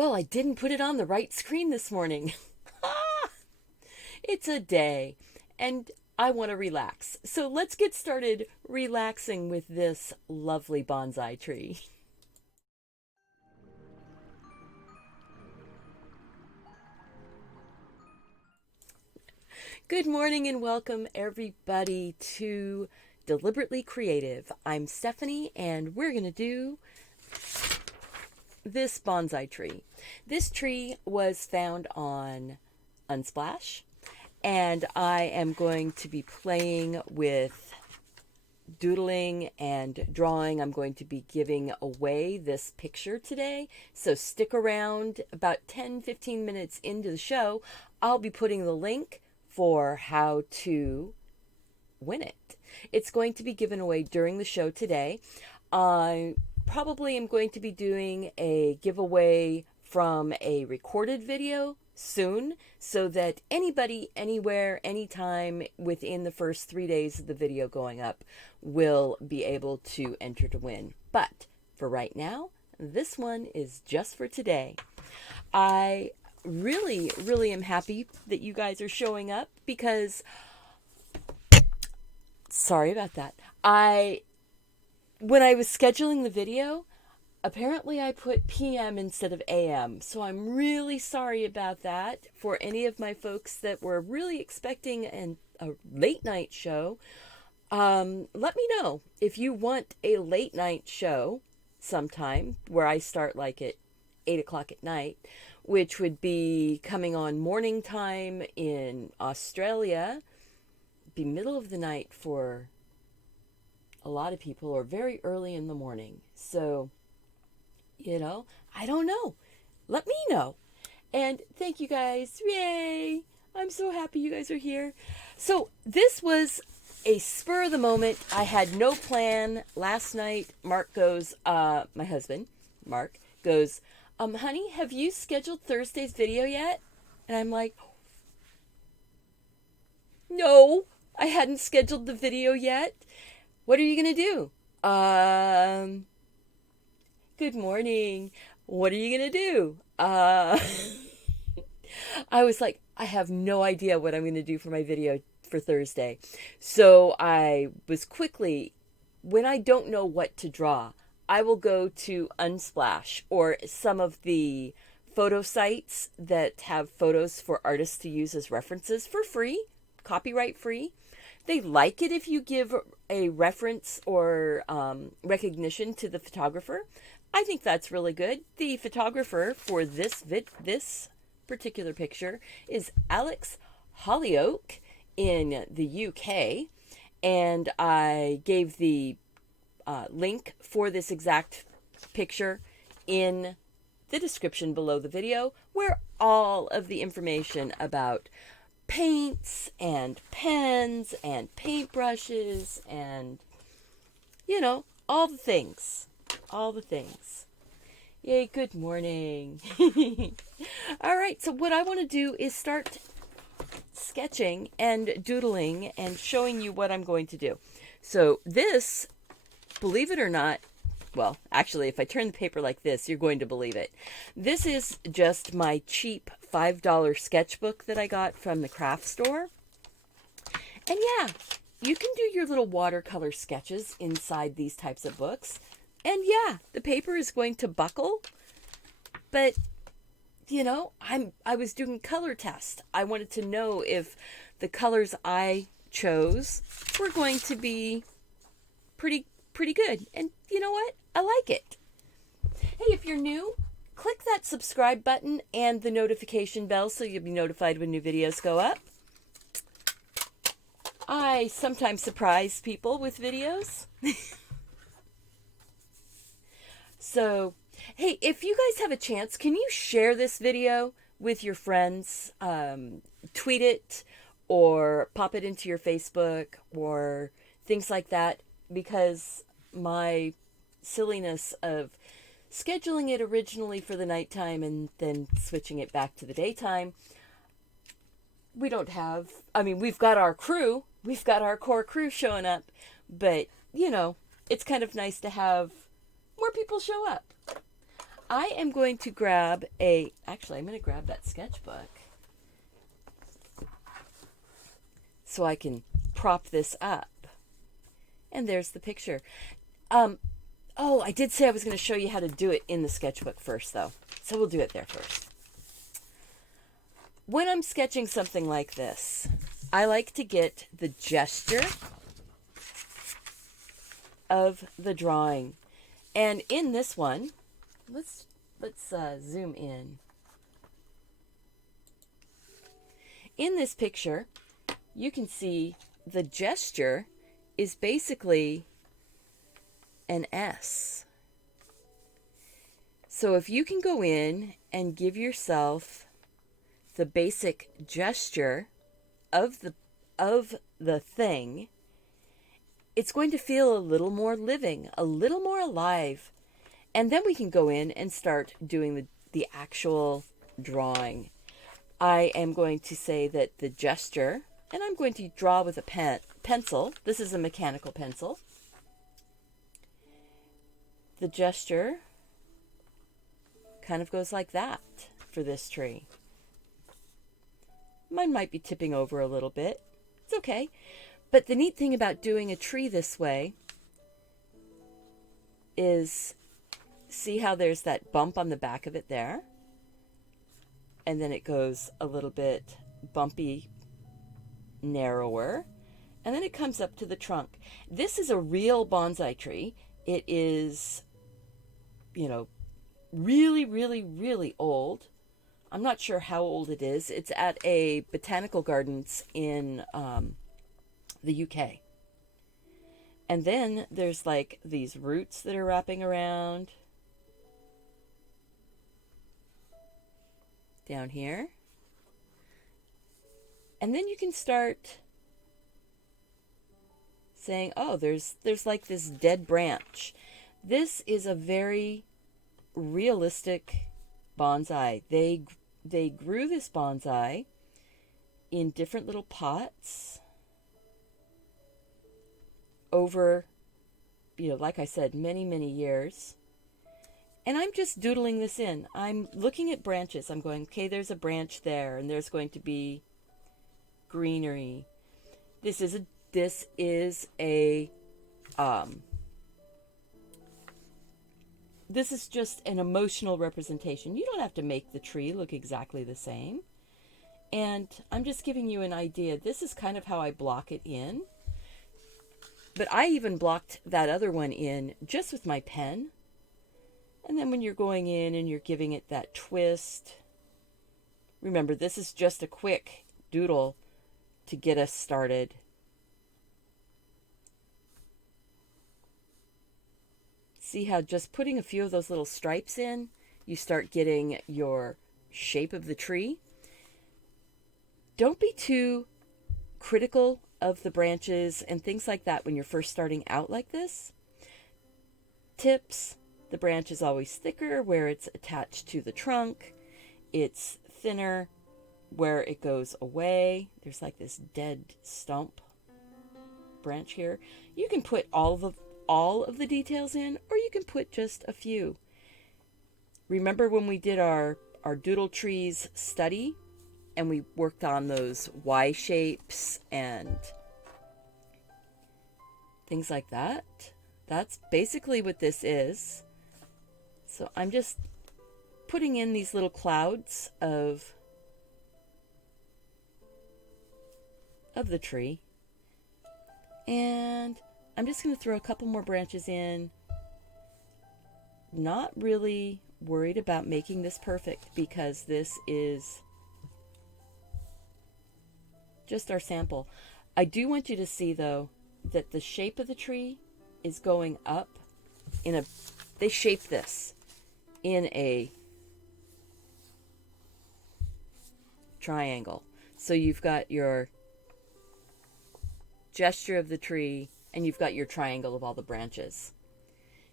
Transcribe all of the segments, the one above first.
Well, I didn't put it on the right screen this morning. It's a day, and I want to relax. So let's get started relaxing with this lovely bonsai tree. Good morning and welcome everybody to Deliberately Creative. I'm Stephanie, and we're going to do this bonsai tree. This tree was found on Unsplash, and I am going to be playing with doodling and drawing. I'm going to be giving away this picture today, so stick around. About 10-15 minutes into the show, I'll be putting the link for how to win it. It's going to be given away during the show today. I probably am going to be doing a giveaway from a recorded video soon, so that anybody, anywhere, anytime within the first 3 days of the video going up will be able to enter to win. But for right now, this one is just for today. I really am happy that you guys are showing up because, sorry about that. When I was scheduling the video, apparently I put PM instead of AM, so I'm really sorry about that for any of my folks that were really expecting a late night show. Let me know if you want a late night show sometime where I start like at 8 o'clock at night, which would be coming on morning time in Australia, be middle of the night for a lot of people, or very early in the morning. So, I don't know. Let me know. And thank you guys. Yay! I'm so happy you guys are here. So this was a spur of the moment. I had no plan. Last night, Mark goes, my husband, Mark, goes, honey, have you scheduled Thursday's video yet? And I'm like, no, I hadn't scheduled the video yet. What are you going to do? Good morning. What are you going to do? I was like, I have no idea what I'm going to do for my video for Thursday. So I was quickly, when I don't know what to draw, I will go to Unsplash or some of the photo sites that have photos for artists to use as references for free, copyright free. They like it if you give a reference or recognition to the photographer. I think that's really good. The photographer for this particular picture is Alex Hollyoak in the UK, and I gave the link for this exact picture in the description below the video, where all of the information about paints and pens and paintbrushes and, all the things. All the things. Yay, good morning. All right, so what I want to do is start sketching and doodling and showing you what I'm going to do. So this, believe it or not, well, actually, if I turn the paper like this, you're going to believe it. This is just my cheap $5 sketchbook that I got from the craft store. And yeah, you can do your little watercolor sketches inside these types of books. And yeah, the paper is going to buckle, but I was doing color test. I wanted to know if the colors I chose were going to be pretty good. And you know what? I like it. Hey, if you're new, click that subscribe button and the notification bell so you'll be notified when new videos go up. I sometimes surprise people with videos. So, hey, if you guys have a chance, can you share this video with your friends? Tweet it or pop it into your Facebook or things like that, because my silliness of scheduling it originally for the nighttime and then switching it back to the daytime, we've got our core crew showing up, but it's kind of nice to have more people show up. I am going to actually, I'm going to grab that sketchbook so I can prop this up. And there's the picture. Oh, I did say I was going to show you how to do it in the sketchbook first, though. So we'll do it there first. When I'm sketching something like this, I like to get the gesture of the drawing. And in this one, let's zoom in. In this picture, you can see the gesture is basically an S. So if you can go in and give yourself the basic gesture of the thing, it's going to feel a little more living, a little more alive. And then we can go in and start doing the actual drawing. I am going to say that the gesture, and I'm going to draw with a pencil. This is a mechanical pencil. The gesture kind of goes like that for this tree. Mine might be tipping over a little bit. It's okay. But the neat thing about doing a tree this way is, see how there's that bump on the back of it there? And then it goes a little bit bumpy, narrower. And then it comes up to the trunk. This is a real bonsai tree. It is, really, really, really old. I'm not sure how old it is. It's at a botanical gardens in the UK. And then there's like these roots that are wrapping around down here. And then you can start saying, oh, there's like this dead branch. This is a very realistic bonsai. They grew this bonsai in different little pots over, like I said, many, many years. And I'm just doodling this in. I'm looking at branches. I'm going, okay, there's a branch there, and there's going to be greenery. This is just an emotional representation. You don't have to make the tree look exactly the same. And I'm just giving you an idea. This is kind of how I block it in. But I even blocked that other one in just with my pen. And then when you're going in and you're giving it that twist, remember, this is just a quick doodle to get us started. See how just putting a few of those little stripes in, you start getting your shape of the tree. Don't be too critical of the branches and things like that when you're first starting out like this. Tips: the branch is always thicker where it's attached to the trunk. It's thinner where it goes away. There's like this dead stump branch here. You can put all of the details in, or you can put just a few. Remember when we did our doodle trees study and we worked on those Y shapes and things like that? That's basically what this is. So I'm just putting in these little clouds of the tree. And I'm just going to throw a couple more branches in. Not really worried about making this perfect because this is just our sample. I do want you to see, though, that the shape of the tree is going up they shape this in a triangle. So you've got your gesture of the tree and you've got your triangle of all the branches.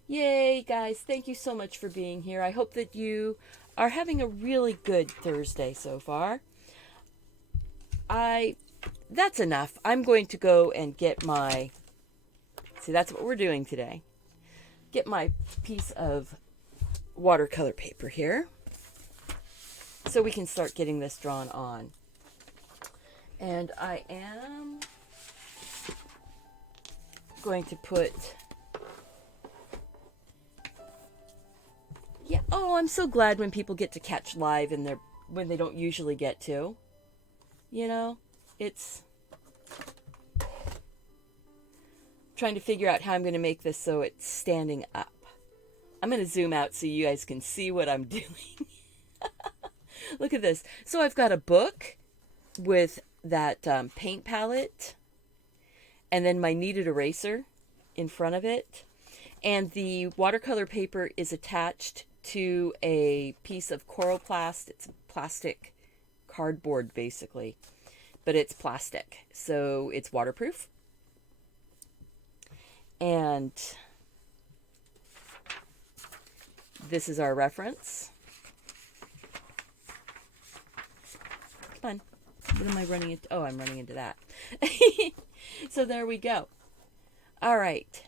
Yay, guys. Thank you so much for being here. I hope that you are having a really good Thursday so far. That's enough. I'm going to go and get that's what we're doing today. Get my piece of watercolor paper here so we can start getting this drawn on. And I am going to put, yeah, oh, I'm so glad when people get to catch live in their, when they don't usually get to. You know, it's trying to figure out how I'm going to make this so it's standing up. I'm going to zoom out so you guys can see what I'm doing. Look at this. So I've got a book with that paint palette, and then my kneaded eraser in front of it. And the watercolor paper is attached to a piece of Coroplast. It's plastic cardboard, basically. But it's plastic, so it's waterproof. And this is our reference. Come on. What am I running into? Oh, I'm running into that. So there we go. All right.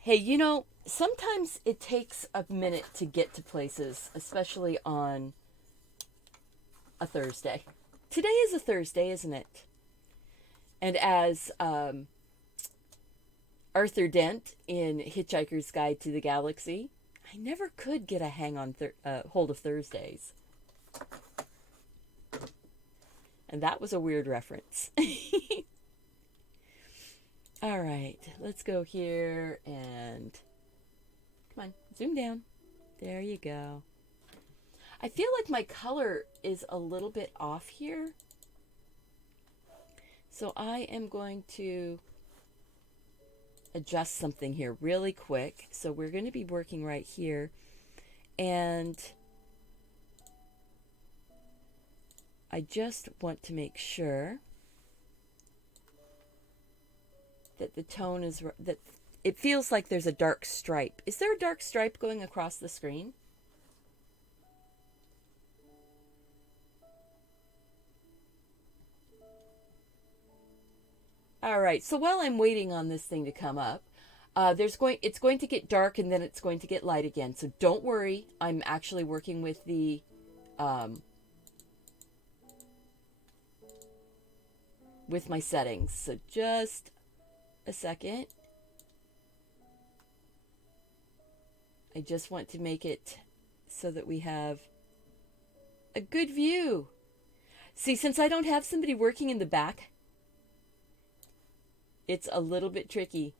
Hey, you know, sometimes it takes a minute to get to places, especially on a Thursday. Today is a Thursday, isn't it? And as Arthur Dent in Hitchhiker's Guide to the Galaxy, I never could get a hang on hold of Thursdays. And that was a weird reference. All right, let's go here and come on, zoom down. There you go. I feel like my color is a little bit off here. So I am going to adjust something here really quick. So we're going to be working right here. And I just want to make sure that the tone is, that it feels like there's a dark stripe. Is there a dark stripe going across the screen? All right, so while I'm waiting on this thing to come up, it's going to get dark and then it's going to get light again. So don't worry, I'm actually working with the with my settings. So just a second. I just want to make it so that we have a good view. See, since I don't have somebody working in the back, it's a little bit tricky.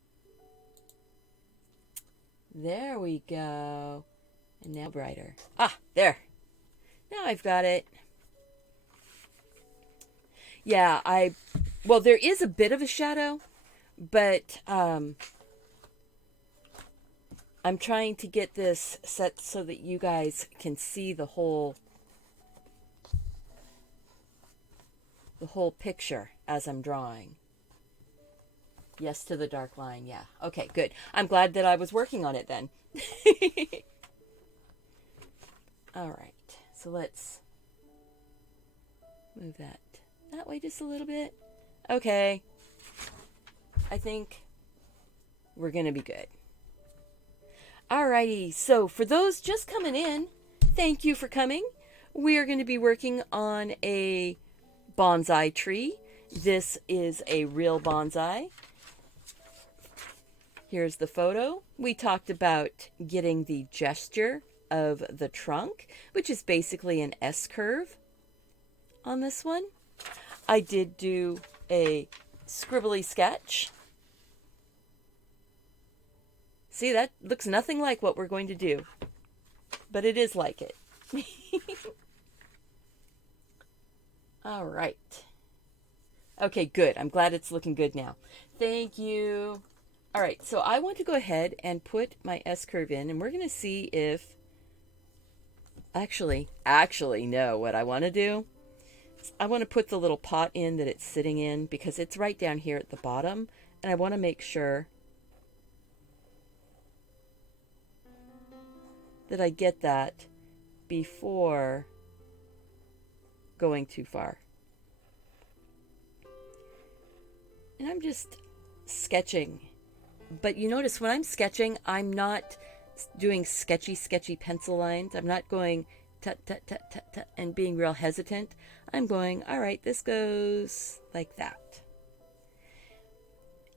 There we go. And now brighter. Ah, there. Now I've got it. Yeah, well, there is a bit of a shadow, but I'm trying to get this set so that you guys can see the whole picture as I'm drawing. Yes to the dark line, yeah. Okay, good. I'm glad that I was working on it then. All right, so let's move that way just a little bit. Okay, I think we're gonna be good. Alrighty, so for those just coming in, thank you for coming. We are going to be working on a bonsai tree. This is a real bonsai. Here's the photo. We talked about getting the gesture of the trunk, which is basically an S curve on this one. I did do a scribbly sketch. See, that looks nothing like what we're going to do, but it is like it. All right. Okay, good. I'm glad it's looking good now. Thank you. All right, so I want to go ahead and put my S-curve in, and we're going to see if, actually, no, what I want to do, I want to put the little pot in that it's sitting in, because it's right down here at the bottom, and I want to make sure that I get that before going too far. And I'm just sketching But you notice when I'm sketching, I'm not doing sketchy pencil lines. I'm not going tut, tut, tut, tut, tut, and being real hesitant. I'm going, all right, this goes like that.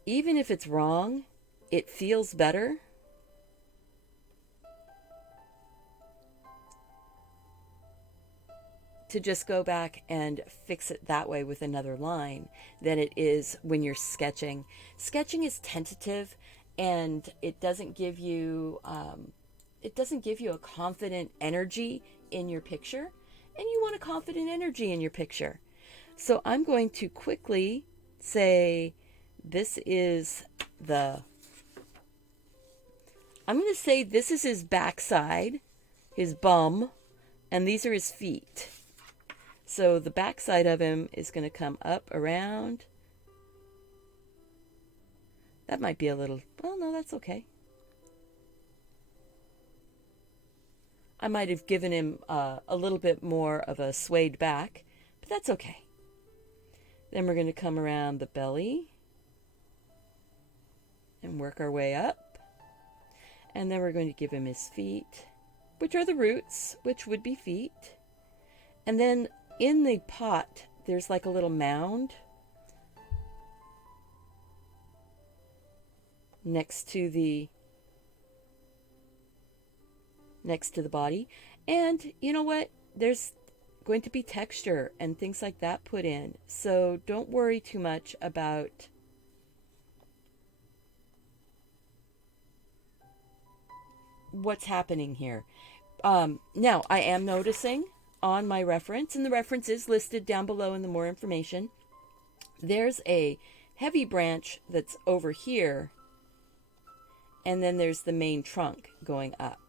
Even if it's wrong, it feels better to just go back and fix it that way with another line than it is when you're sketching. Sketching is tentative, and it doesn't give you a confident energy in your picture, and you want a confident energy in your picture. So I'm going to quickly say this is I'm going to say this is his backside, his bum, and these are his feet. So the backside of him is going to come up around. That might be a little, well, no, that's okay. I might have given him a little bit more of a swayed back, but that's okay. Then we're going to come around the belly and work our way up. And then we're going to give him his feet, which are the roots, which would be feet. And then in the pot, there's like a little mound next to the body. And you know what? There's going to be texture and things like that put in. So don't worry too much about what's happening here. Now, I am noticing on my reference, and the reference is listed down below in the more information, there's a heavy branch that's over here, and then there's the main trunk going up.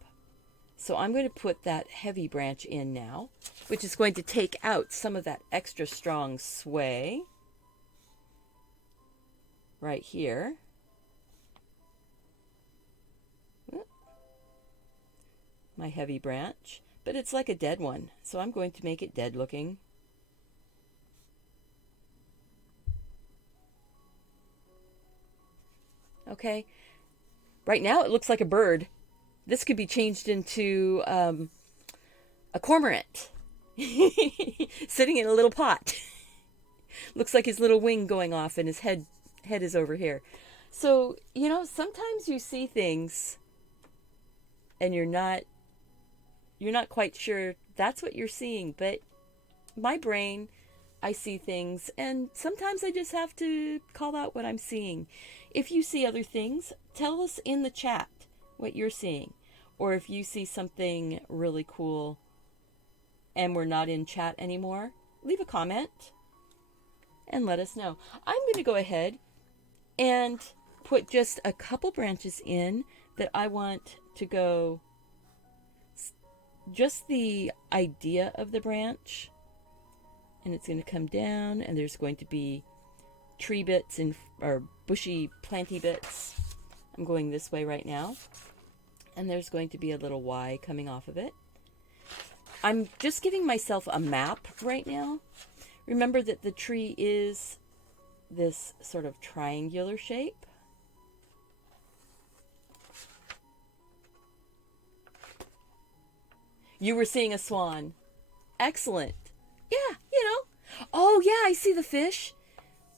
So I'm going to put that heavy branch in now, which is going to take out some of that extra strong sway right here. My heavy branch, but it's like a dead one, so I'm going to make it dead looking. Okay, right now it looks like a bird. This could be changed into a cormorant sitting in a little pot. Looks like his little wing going off and his head is over here. So, you know, sometimes you see things and you're not quite sure that's what you're seeing, but my brain, I see things, and sometimes I just have to call out what I'm seeing. If you see other things, tell us in the chat what you're seeing. Or if you see something really cool and we're not in chat anymore, leave a comment and let us know. I'm going to go ahead and put just a couple branches in that I want to go just the idea of the branch, and it's going to come down, and there's going to be tree bits or bushy planty bits. I'm going this way right now, and there's going to be a little Y coming off of it. I'm just giving myself a map right now. Remember that the tree is this sort of triangular shape. You were seeing a swan. Excellent. Yeah, you know. Oh, yeah, I see the fish.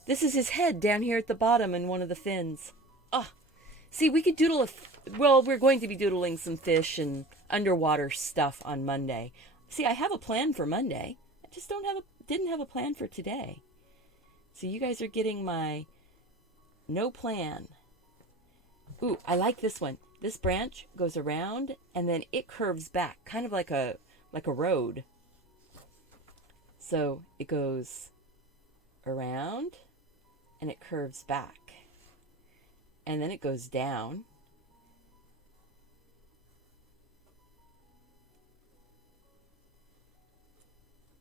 This is his head down here at the bottom and one of the fins. Oh, see, we could doodle well, we're going to be doodling some fish and underwater stuff on Monday. See, I have a plan for Monday. I just didn't have a plan for today. So you guys are getting my no plan. Ooh, I like this one. This branch goes around and then it curves back, kind of like a road. So it goes around and it curves back. And then it goes down.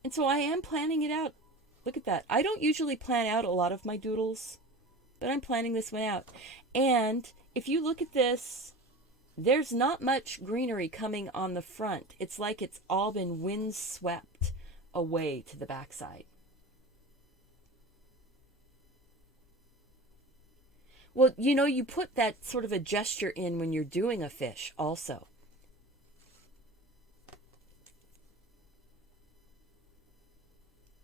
And so I am planning it out. Look at that. I don't usually plan out a lot of my doodles, but I'm planning this one out. And if you look at this, there's not much greenery coming on the front. It's like it's all been windswept away to the backside. Well, you know, you put that sort of a gesture in when you're doing a fish also.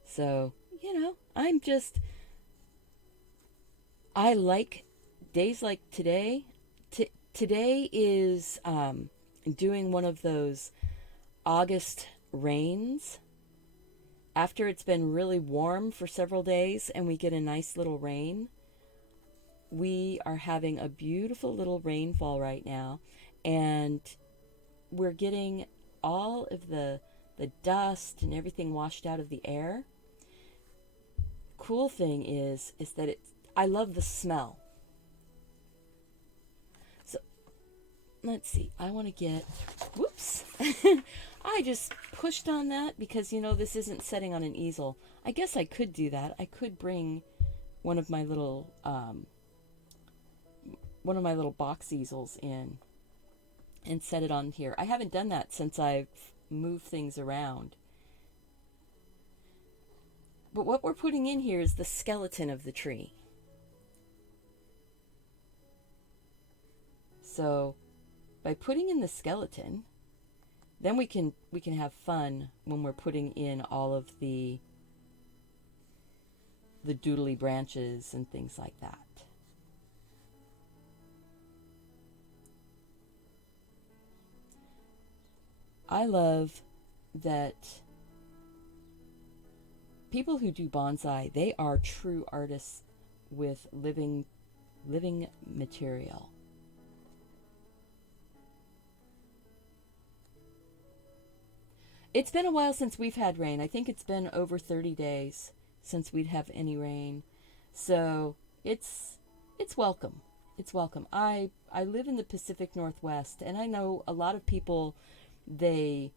So, you know, I like days like today. Today is doing one of those August rains. After it's been really warm for several days and we get a nice little rain, we are having a beautiful little rainfall right now. And we're getting all of the dust and everything washed out of the air. Cool thing is that I love the smell. So let's see. I want to get, whoops. I just pushed on that because, you know, this isn't setting on an easel. I guess I could do that. I could bring one of my little box easels in and set it on here. I haven't done that since I've moved things around. But what we're putting in here is the skeleton of the tree. So by putting in the skeleton, then we can have fun when we're putting in all of the doodly branches and things like that. I love that people who do bonsai, they are true artists with living material. It's been a while since we've had rain. I think it's been over 30 days since we'd have any rain. So it's welcome. It's welcome. I live in the Pacific Northwest, and I know a lot of people, they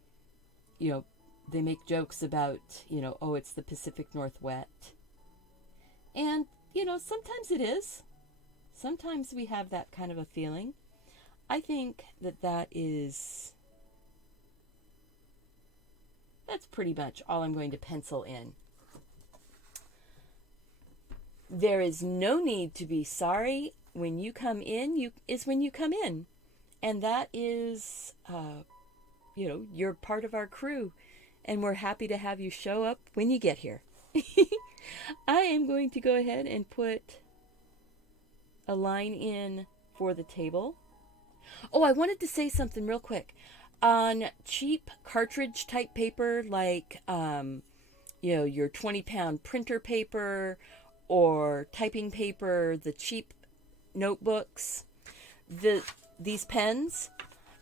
make jokes about, oh, it's the Pacific Northwest. And, sometimes it is. Sometimes we have that kind of a feeling. I think that's pretty much all I'm going to pencil in. There is no need to be sorry. When you come in, is when you come in. And that is, you're part of our crew. And we're happy to have you show up when you get here. I am going to go ahead and put a line in for the table. Oh, I wanted to say something real quick. On cheap cartridge type paper like your 20-pound printer paper or typing paper, the cheap notebooks, these pens,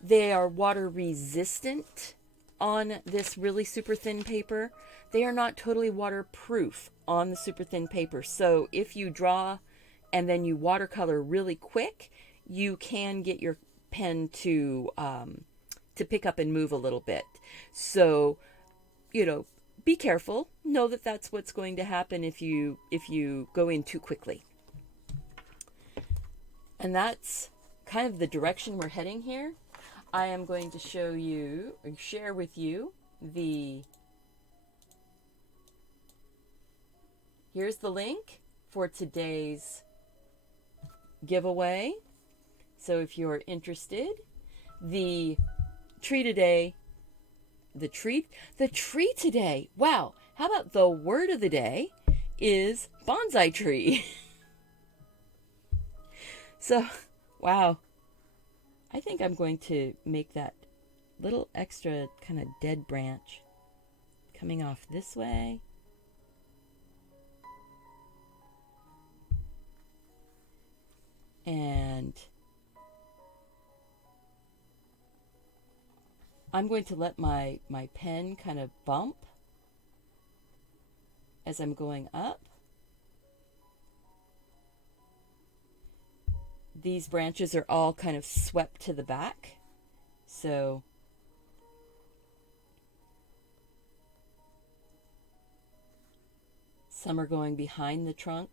they are water resistant on this really super thin paper. They are not totally waterproof on the super thin paper. So if you draw and then you watercolor really quick, you can get your pen to pick up and move a little bit. So, be careful. Know that that's what's going to happen if you go in too quickly. And that's kind of the direction we're heading here. I am going to share with you here's the link for today's giveaway. So if you're interested, the tree today, wow, how about the word of the day is bonsai tree. So, wow, I think I'm going to make that little extra kind of dead branch coming off this way. And I'm going to let my pen kind of bump as I'm going up. These branches are all kind of swept to the back. So some are going behind the trunk.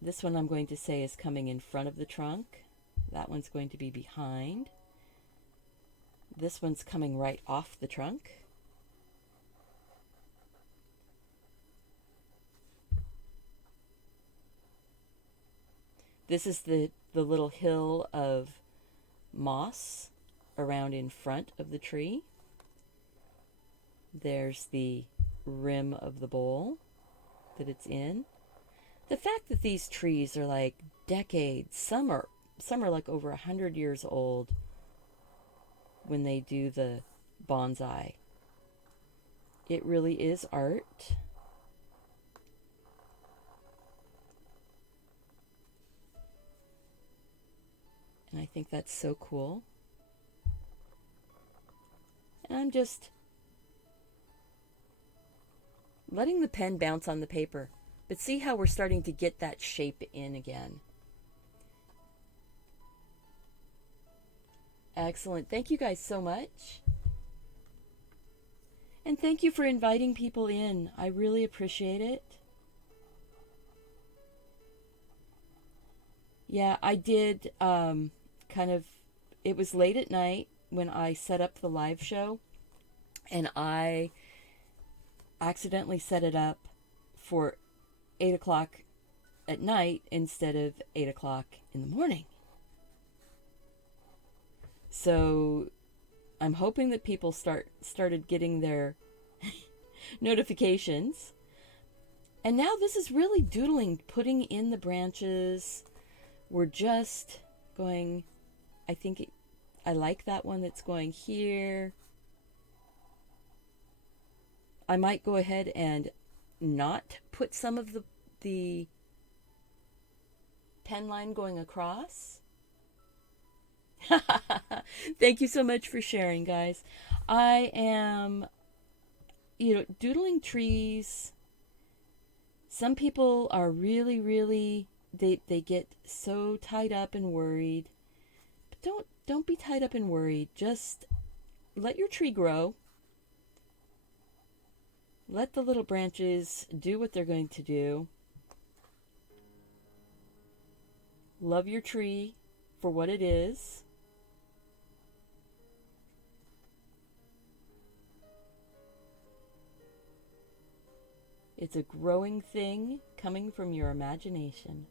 This one I'm going to say is coming in front of the trunk. That one's going to be behind. This one's coming right off the trunk. This is the little hill of moss around in front of the tree. There's the rim of the bowl that it's in. The fact that these trees are like decades, some are like over 100 years old when they do the bonsai. It really is art. And I think that's so cool. And I'm just letting the pen bounce on the paper. But see how we're starting to get that shape in again. Excellent. Thank you guys so much. And thank you for inviting people in. I really appreciate it. Yeah, I did it was late at night when I set up the live show, and I accidentally set it up for 8 o'clock at night instead of 8 o'clock in the morning. So I'm hoping that people started getting their notifications. And now this is really doodling, putting in the branches. We're just going, I like that one that's going here. I might go ahead and not put some of the pen line going across. Thank you so much for sharing, guys. I am, doodling trees. Some people are really, they get so tied up and worried. But don't be tied up and worried. Just let your tree grow. Let the little branches do what they're going to do. Love your tree for what it is. It's a growing thing coming from your imagination.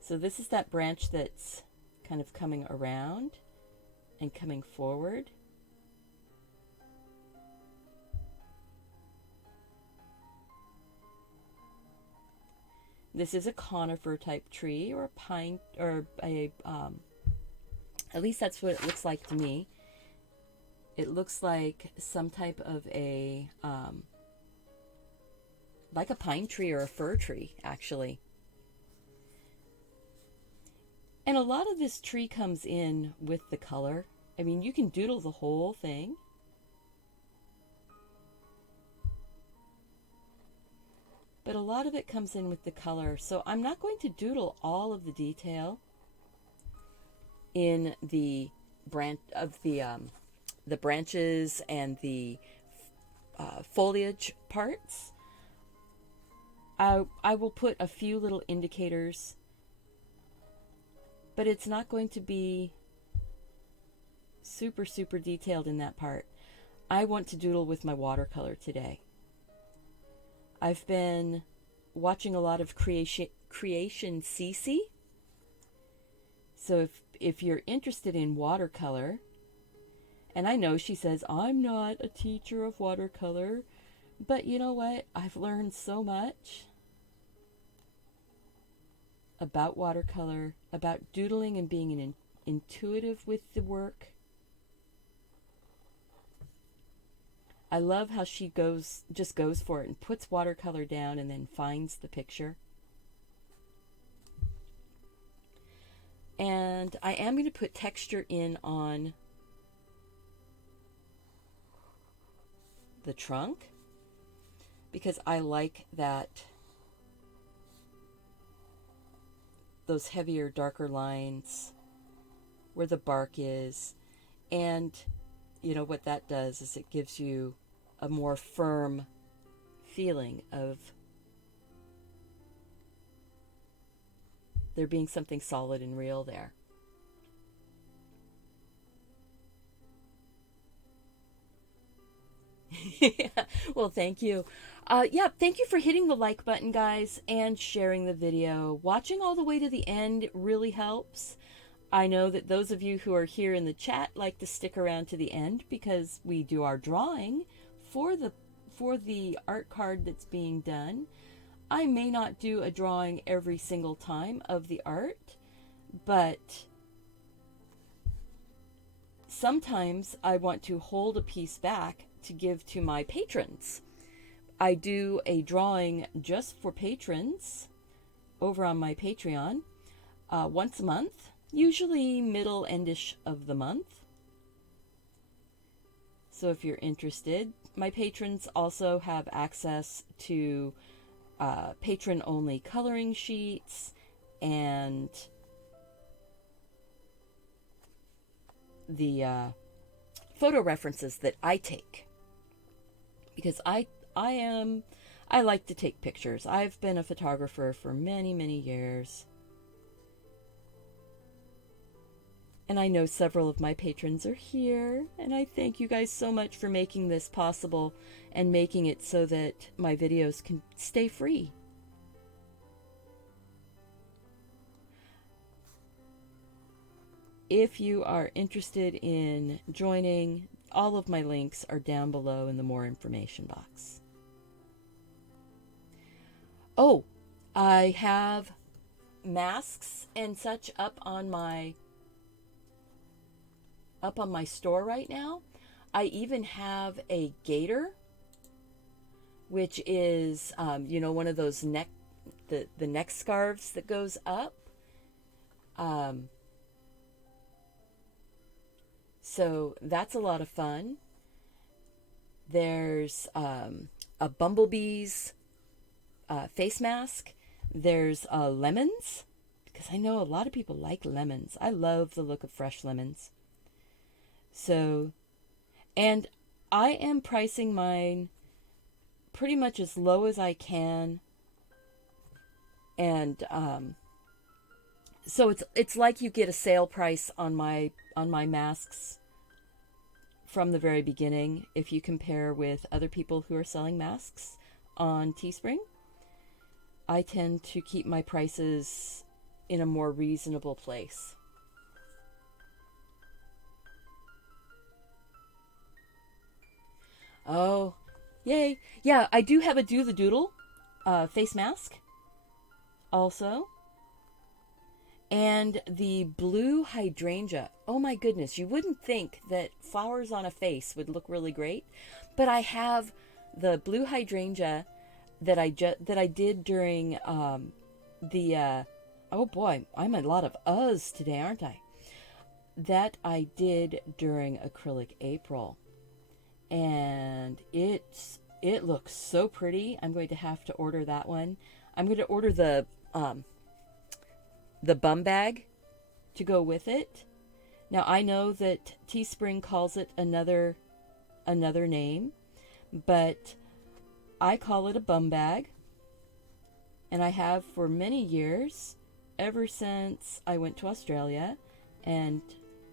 So this is that branch that's kind of coming around and coming forward. This is a conifer type tree, or a pine, or at least that's what it looks like to me. It looks like some type of like a pine tree or a fir tree, actually. And a lot of this tree comes in with the color. I mean, you can doodle the whole thing. But a lot of it comes in with the color. So I'm not going to doodle all of the detail in the branches and the foliage parts. I will put a few little indicators, but it's not going to be super detailed in that part. I want to doodle with my watercolor today. I've been watching a lot of Creation CC. So if you're interested in watercolor, and I know she says, I'm not a teacher of watercolor, but you know what? I've learned so much about watercolor, about doodling and being intuitive with the work. I love how she just goes for it and puts watercolor down and then finds the picture. And I am going to put texture in on the trunk because I like that, those heavier, darker lines where the bark is. And you know what that does is it gives you a more firm feeling of there being something solid and real there. Well, thank you. Yeah, thank you for hitting the like button, guys, and sharing the video. Watching all the way to the end really helps. I know that those of you who are here in the chat like to stick around to the end because we do our drawing for the art card that's being done. I may not do a drawing every single time of the art, but sometimes I want to hold a piece back to give to my patrons. I do a drawing just for patrons over on my Patreon once a month, usually middle endish of the month. So if you're interested, my patrons also have access to patron-only coloring sheets and the photo references that I take, because I like to take pictures. I've been a photographer for many, many years. And I know several of my patrons are here, and I thank you guys so much for making this possible and making it so that my videos can stay free. If you are interested in joining, all of my links are down below in the more information box. Oh, I have masks and such up on my store right now. I even have a gator, which is one of those the neck scarves that goes up. So that's a lot of fun. There's a bumblebee's face mask. There's lemons, because I know a lot of people like lemons. I love the look of fresh lemons. So, and I am pricing mine pretty much as low as I can. And so it's like you get a sale price on my masks from the very beginning. If you compare with other people who are selling masks on Teespring, I tend to keep my prices in a more reasonable place. Oh, yay. Yeah, I do have a Do the Doodle face mask also. And the blue hydrangea. Oh my goodness, you wouldn't think that flowers on a face would look really great, but I have the blue hydrangea that I did during oh boy, I'm a lot of uhs today, aren't I? That I did during Acrylic April. And it looks so pretty. I'm going to have to order that one. I'm going to order the bum bag to go with it. Now I know that Teespring calls it another name, but I call it a bum bag, and I have for many years, ever since I went to Australia and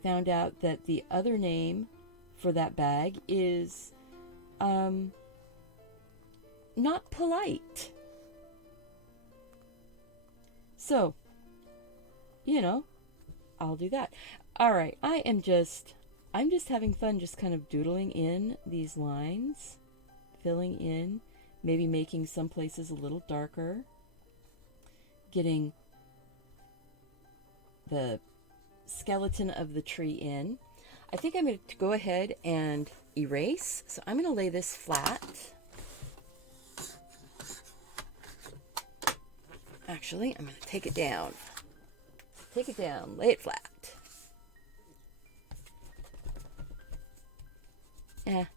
found out that the other name for that bag is not polite. So, I'll do that. All right, I'm just having fun just kind of doodling in these lines, filling in, maybe making some places a little darker, getting the skeleton of the tree in. I think I'm going to go ahead and erase. So I'm going to lay this flat. Actually, I'm going to take it down. Take it down, lay it flat.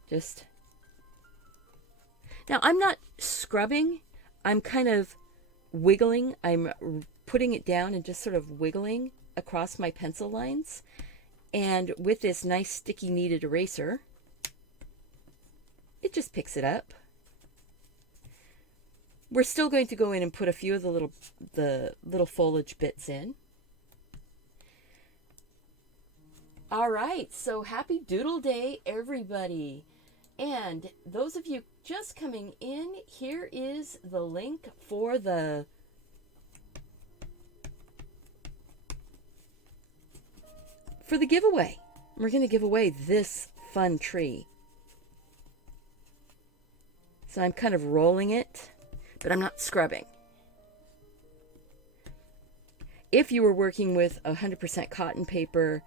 Just. Now, I'm not scrubbing. I'm kind of wiggling. I'm putting it down and just sort of wiggling across my pencil lines. And with this nice sticky kneaded eraser, it just picks it up. We're still going to go in and put a few of the little foliage bits in. All right, so happy Doodle Day, everybody. And those of you just coming in, here is the link for the giveaway. We're going to give away this fun tree. So I'm kind of rolling it, but I'm not scrubbing. If you were working with 100% cotton paper,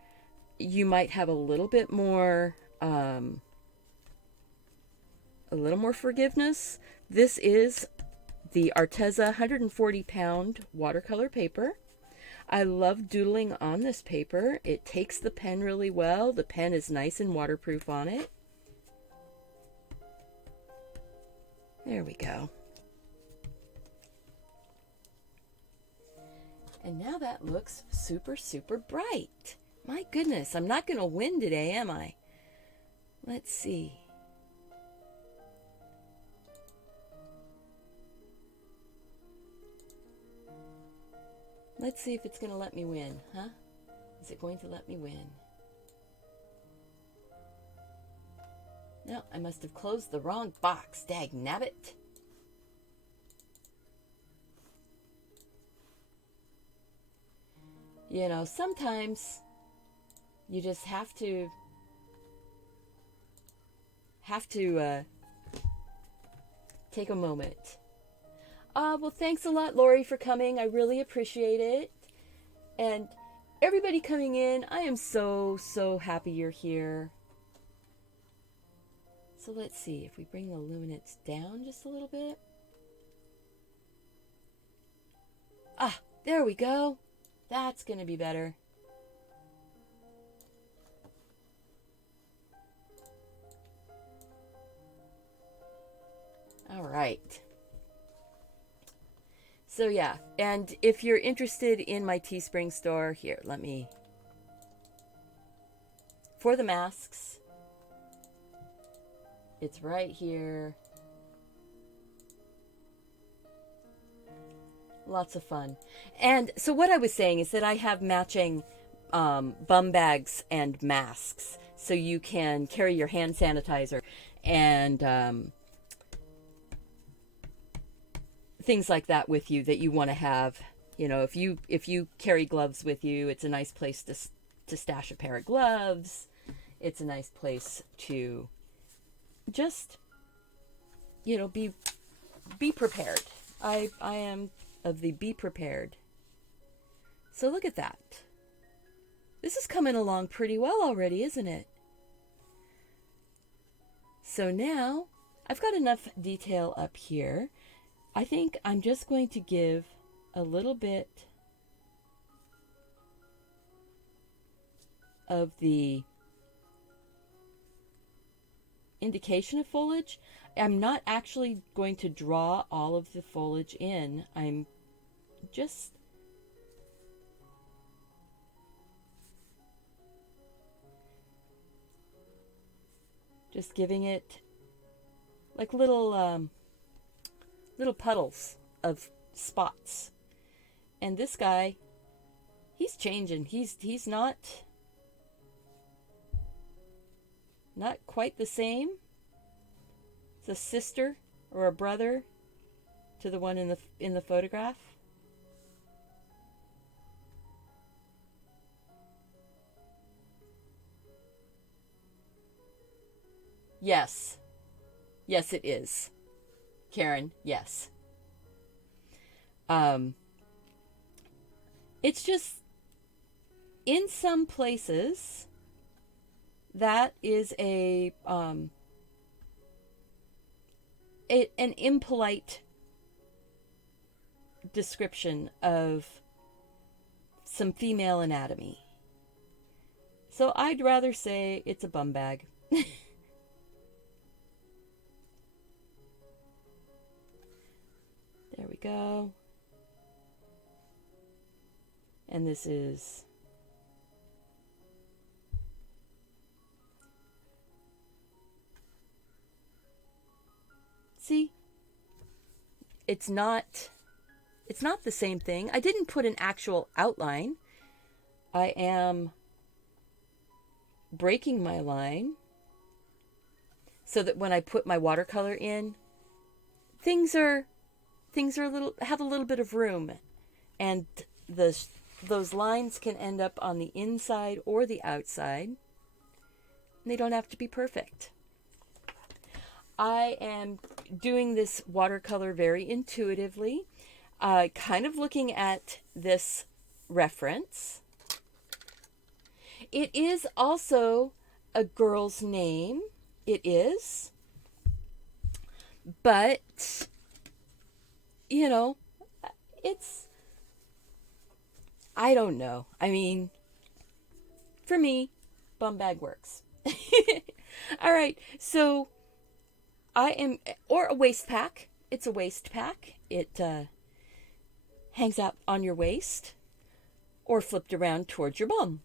you might have a little bit more forgiveness. This is the Arteza 140-pound watercolor paper. I love doodling on this paper. It takes the pen really well. The pen is nice and waterproof on it. There we go. And now that looks super, super bright. My goodness, I'm not going to win today, am I? Let's see. Let's see if it's going to let me win, huh? Is it going to let me win? No, I must have closed the wrong box. Dagnabbit. You know, sometimes you just have to take a moment. Well, thanks a lot, Lori, for coming. I really appreciate it. And everybody coming in, I am so, so happy you're here. So let's see if we bring the luminance down just a little bit. Ah, there we go. That's going to be better. All right. So yeah, and if you're interested in my Teespring store, here, for the masks, it's right here. Lots of fun. And so what I was saying is that I have matching bum bags and masks, so you can carry your hand sanitizer and things like that with you that you want to have. You know, if you carry gloves with you, it's a nice place to stash a pair of gloves. It's a nice place to just, you know, be prepared. I am of the be prepared. So look at that. This is coming along pretty well already, isn't it? So now I've got enough detail up here. I think I'm just going to give a little bit of the indication of foliage. I'm not actually going to draw all of the foliage in. I'm just giving it like little puddles of spots. And this guy, he's changing. He's not quite the same. It's a sister or a brother to the one in the photograph. Yes. Yes, it is. Karen, yes. It's just, in some places, that is an impolite description of some female anatomy. So I'd rather say it's a bum bag. There we go. And this is see, it's not the same thing. I didn't put an actual outline. I am breaking my line so that when I put my watercolor in, things are have a little bit of room, and those lines can end up on the inside or the outside. And they don't have to be perfect. I am doing this watercolor very intuitively, kind of looking at this reference. It is also a girl's name. It is. But, you know, it's, I don't know. I mean, for me, bum bag works. All right, so I am, or a waist pack. It's a waist pack. It hangs out on your waist or flipped around towards your bum.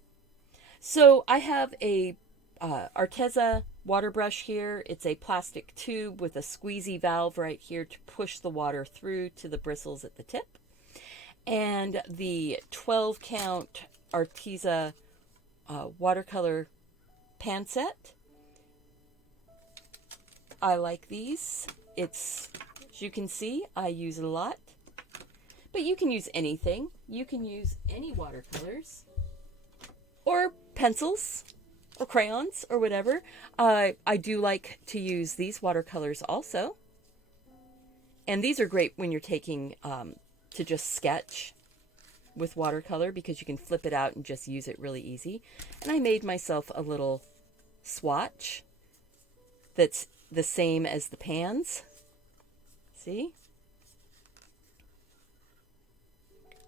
So I have a Arteza water brush here. It's a plastic tube with a squeezy valve right here to push the water through to the bristles at the tip. And the 12 count Arteza watercolor pan set. I like these. It's, as you can see, I use it a lot. But you can use anything. You can use any watercolors or pencils or crayons or whatever. I do like to use these watercolors also. And these are great when you're taking to just sketch with watercolor, because you can flip it out and just use it really easy. And I made myself a little swatch that's the same as the pans. See?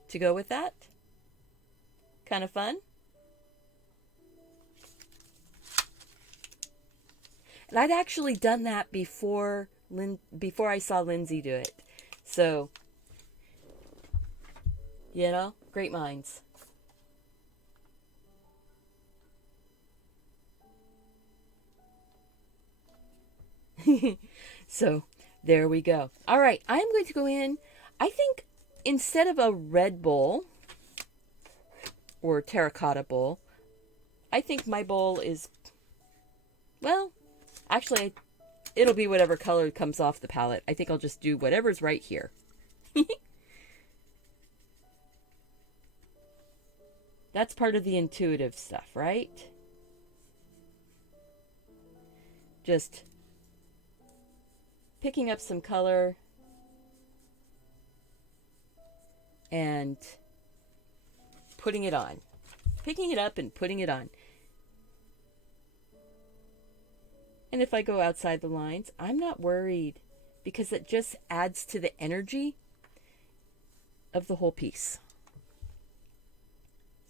To go with that. Kind of fun. And I'd actually done that before I saw Lindsay do it. So, you know, great minds. So, there we go. All right, I'm going to go in. I think instead of a red bowl or terracotta bowl, I think my bowl is, well, actually, it'll be whatever color comes off the palette. I think I'll just do whatever's right here. That's part of the intuitive stuff, right? Just picking up some color and putting it on. Picking it up and putting it on. And if I go outside the lines, I'm not worried, because it just adds to the energy of the whole piece.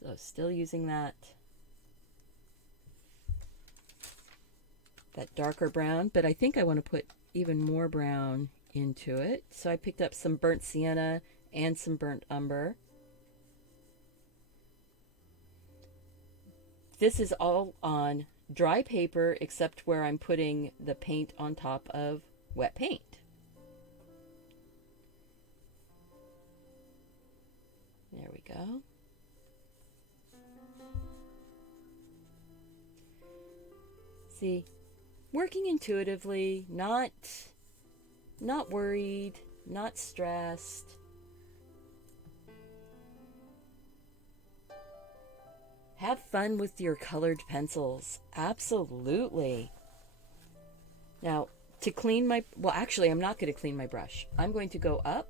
So still using that darker brown, but I think I want to put even more brown into it. So I picked up some burnt sienna and some burnt umber. This is all on dry paper, except where I'm putting the paint on top of wet paint. There we go. See, working intuitively, not worried, not stressed. Have fun with your colored pencils. Absolutely. Now, to clean my, well, actually, I'm not going to clean my brush. I'm going to go up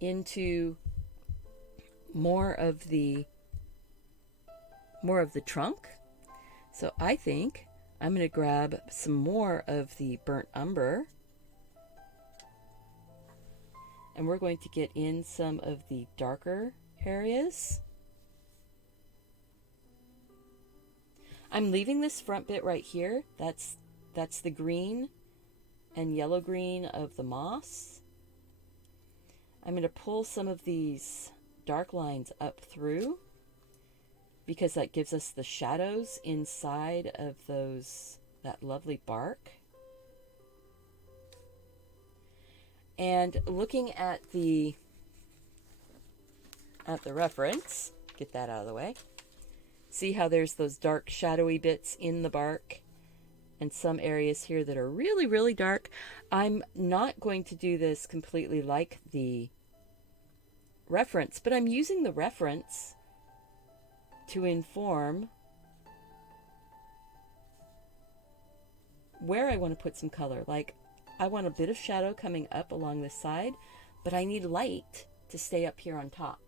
into more of the trunk. So I think I'm going to grab some more of the burnt umber. And we're going to get in some of the darker areas. I'm leaving this front bit right here. That's the green and yellow green of the moss. I'm going to pull some of these dark lines up through, because that gives us the shadows inside of that lovely bark. And looking at the reference, get that out of the way. See how there's those dark shadowy bits in the bark? and some areas here that are really, really dark. I'm not going to do this completely like the reference, but I'm using the reference to inform where I want to put some color. Like, I want a bit of shadow coming up along this side, but I need light to stay up here on top.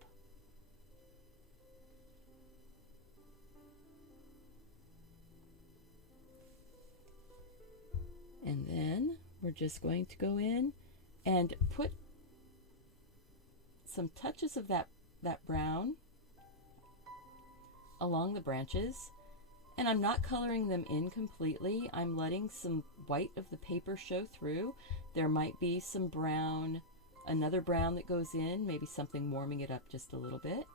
And then we're just going to go in and put some touches of that brown along the branches. And I'm not coloring them in completely. I'm letting some white of the paper show through. There might be some brown, another brown that goes in, maybe something warming it up just a little bit.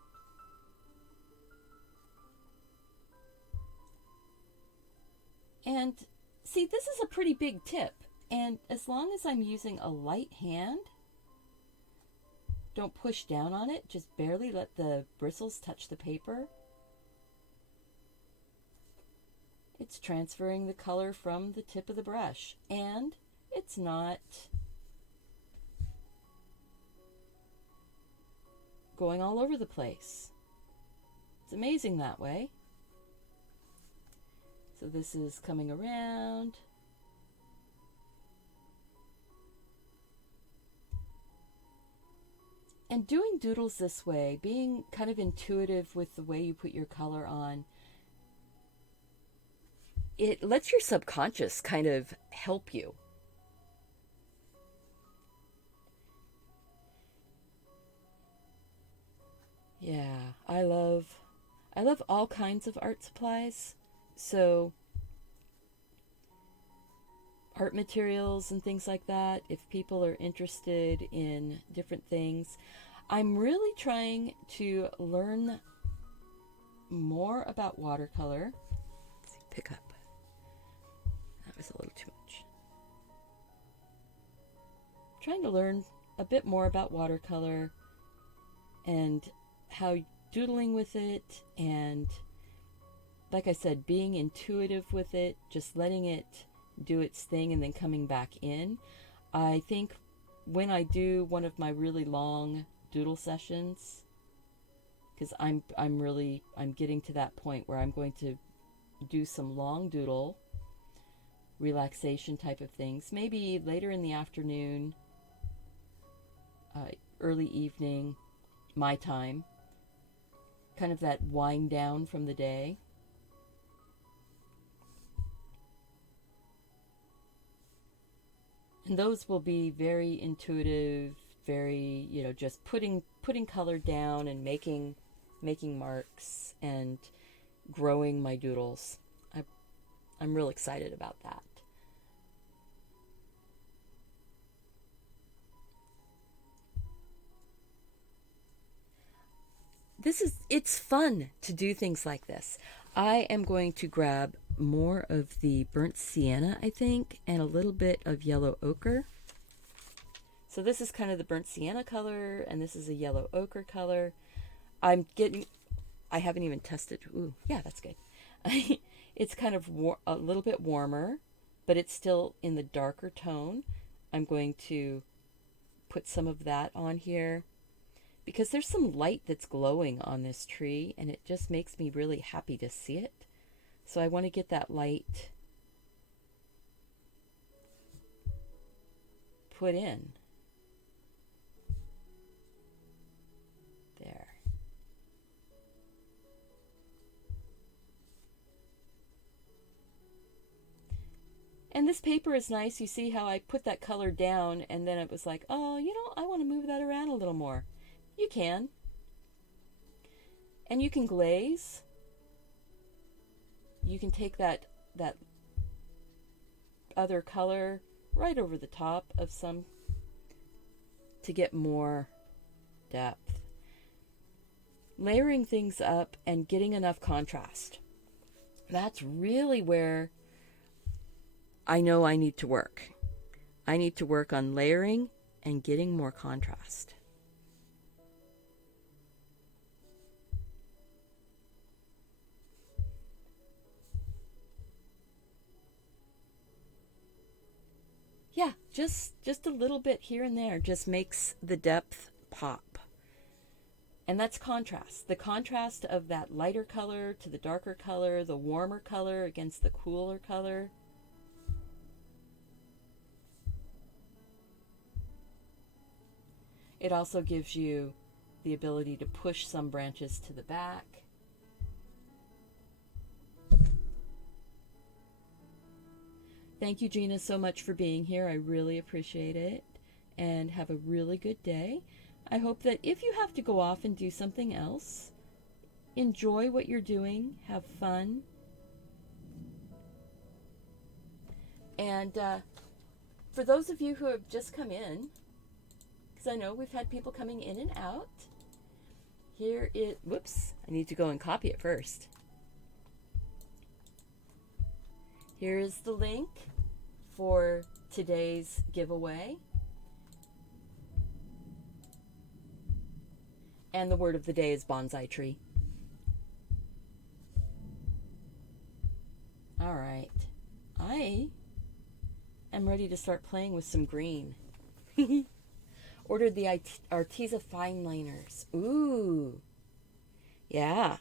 And see, this is a pretty big tip. And as long as I'm using a light hand, don't push down on it, just barely let the bristles touch the paper. It's transferring the color from the tip of the brush, and it's not going all over the place. It's amazing that way. So this is coming around. And doing doodles this way, being kind of intuitive with the way you put your color on, it lets your subconscious kind of help you. Yeah, I love all kinds of art supplies. So art materials and things like that, if people are interested in different things. I'm really trying to learn more about watercolor. Let's see, pick up. That was a little too much. Trying to learn a bit more about watercolor and how doodling with it, and like I said, being intuitive with it, just letting it do its thing and then coming back in. I think when I do one of my really long doodle sessions, because I'm getting to that point where I'm going to do some long doodle relaxation type of things, maybe later in the afternoon, early evening, my time, kind of that wind down from the day. And those will be very intuitive, very, just putting color down and making marks and growing my doodles. I'm real excited about that. It's fun to do things like this. I am going to grab more of the burnt sienna, I think, and a little bit of yellow ochre. So this is kind of the burnt sienna color, and this is a yellow ochre color. I haven't even tested. Ooh, yeah, that's good. It's kind of a little bit warmer, but it's still in the darker tone. I'm going to put some of that on here because there's some light that's glowing on this tree, and it just makes me really happy to see it. So I want to get that light put in. There. And this paper is nice. You see how I put that color down, and then it was like, oh, I want to move that around a little more. You can. And you can glaze. You can take that other color right over the top of some to get more depth. Layering things up and getting enough contrast. That's really where I know I need to work. I need to work on layering and getting more contrast. just a little bit here and there just makes the depth pop. And that's contrast. The contrast of that lighter color to the darker color, the warmer color against the cooler color. It also gives you the ability to push some branches to the back. Thank you, Gina, so much for being here. I really appreciate it. And have a really good day. I hope that if you have to go off and do something else, enjoy what you're doing, have fun. And for those of you who have just come in, because I know we've had people coming in and out, here it, whoops, I need to go and copy it first. Here is the link for today's giveaway. And the word of the day is bonsai tree. All right. I am ready to start playing with some green. Ordered the Arteza fine liners. Ooh. Yeah.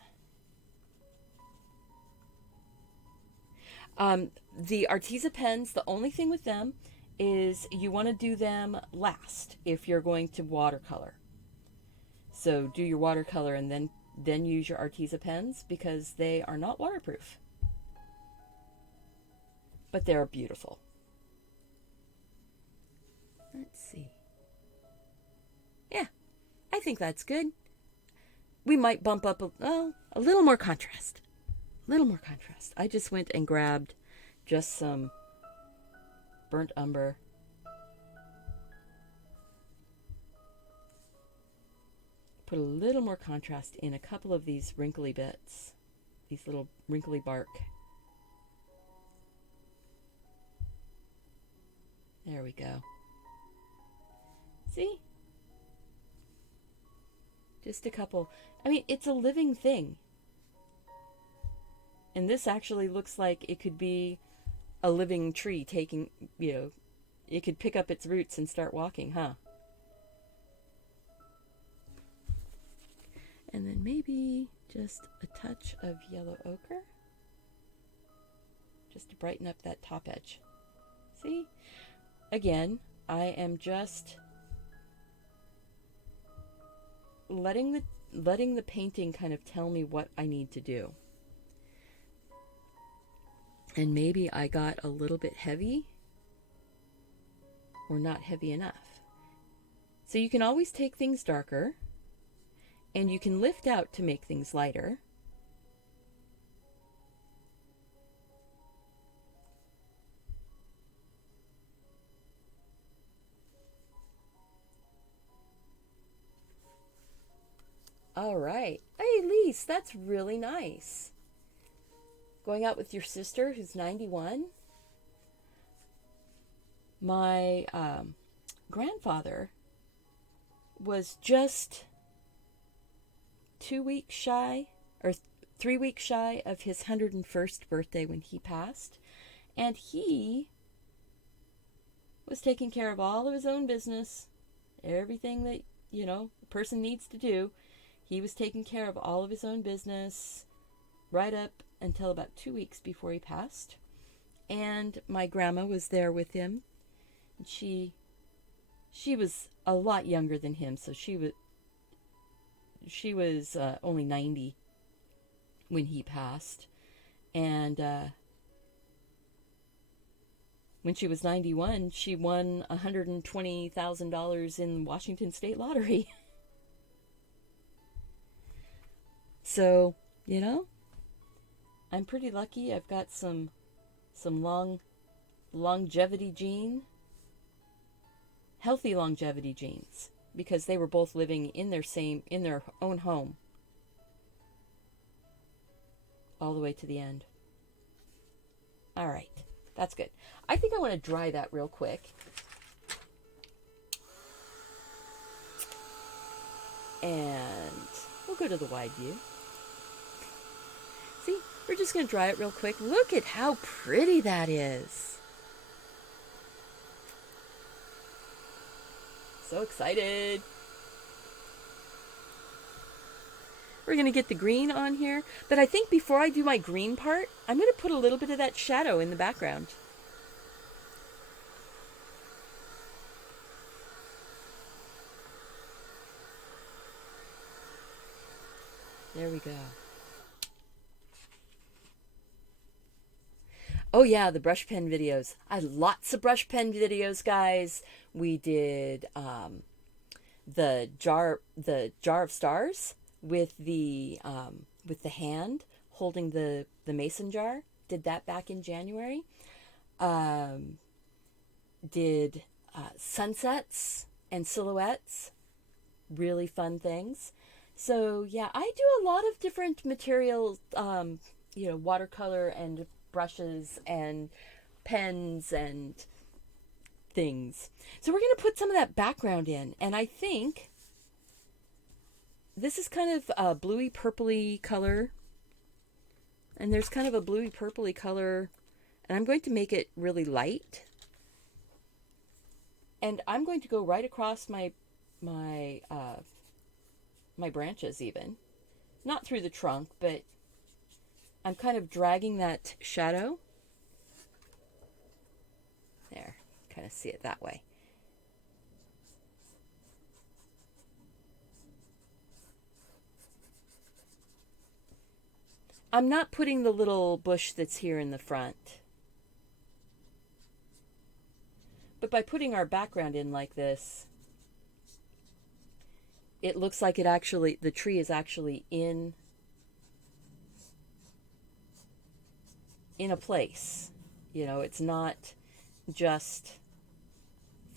The Arteza pens, the only thing with them is you want to do them last if you're going to watercolor. So do your watercolor and then use your Arteza pens because they are not waterproof. But they're beautiful. Let's see. Yeah, I think that's good. We might bump up a little more contrast. A little more contrast. I just went and grabbed just some burnt umber. Put a little more contrast in a couple of these wrinkly bits, these little wrinkly bark. There we go. See? Just a couple. I mean, it's a living thing. And this actually looks like it could be a living tree taking, it could pick up its roots and start walking, huh? And then maybe just a touch of yellow ochre, just to brighten up that top edge. See? Again, I am just letting the painting kind of tell me what I need to do. And maybe I got a little bit heavy or not heavy enough. So you can always take things darker and you can lift out to make things lighter. All right. Hey, Lise, that's really nice. Going out with your sister who's 91. My grandfather was just 2 weeks shy, or 3 weeks shy of his 101st birthday when he passed. And he was taking care of all of his own business, everything that, a person needs to do. He was taking care of all of his own business right up until about 2 weeks before he passed. And my grandma was there with him. And she was a lot younger than him, so she was only 90 when he passed. And when she was 91, she won $120,000 in Washington State Lottery. So, I'm pretty lucky. I've got some longevity gene, healthy longevity genes, because they were both living in their own home all the way to the end. All right, that's good. I think I want to dry that real quick. And we'll go to the wide view. See, we're just going to dry it real quick. Look at how pretty that is. So excited. We're going to get the green on here. But I think before I do my green part, I'm going to put a little bit of that shadow in the background. There we go. Oh yeah, the brush pen videos. I had lots of brush pen videos, guys. We did the jar of stars with the hand holding the mason jar. Did that back in January. Um, did sunsets and silhouettes. Really fun things. So yeah, I do a lot of different materials. Watercolor and brushes and pens and things. So we're going to put some of that background in, and I think this is kind of a bluey purpley color, and there's kind of a bluey purpley color, and I'm going to make it really light, and I'm going to go right across my branches, even not through the trunk, but I'm kind of dragging that shadow there. Kind of see it that way. I'm not putting the little bush that's here in the front. But by putting our background in like this, it looks like the tree is actually in a place. It's not just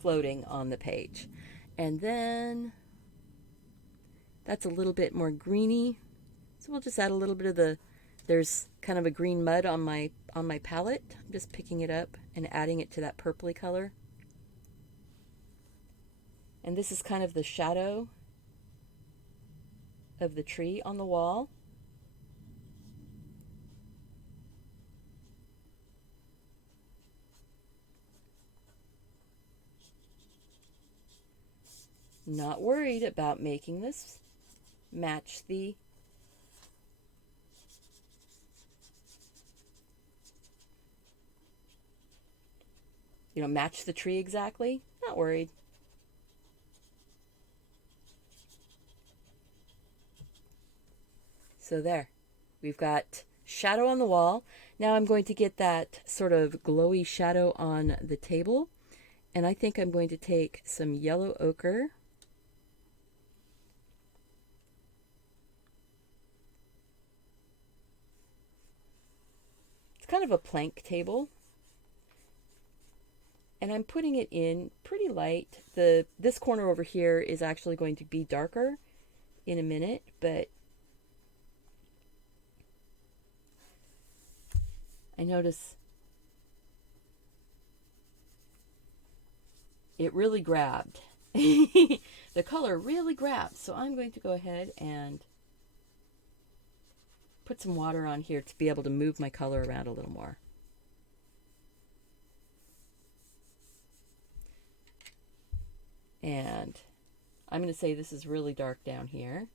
floating on the page. And then that's a little bit more greeny. So we'll just add a little bit of there's kind of a green mud on my palette. I'm just picking it up and adding it to that purpley color. And this is kind of the shadow of the tree on the wall. Not worried about making this match match the tree exactly. Not worried. So there, we've got shadow on the wall. Now I'm going to get that sort of glowy shadow on the table. And I think I'm going to take some yellow ochre. It's kind of a plank table. And I'm putting it in pretty light. This corner over here is actually going to be darker in a minute, but I notice it really grabbed. The color really grabbed. So I'm going to go ahead and put some water on here to be able to move my color around a little more. And I'm going to say this is really dark down here.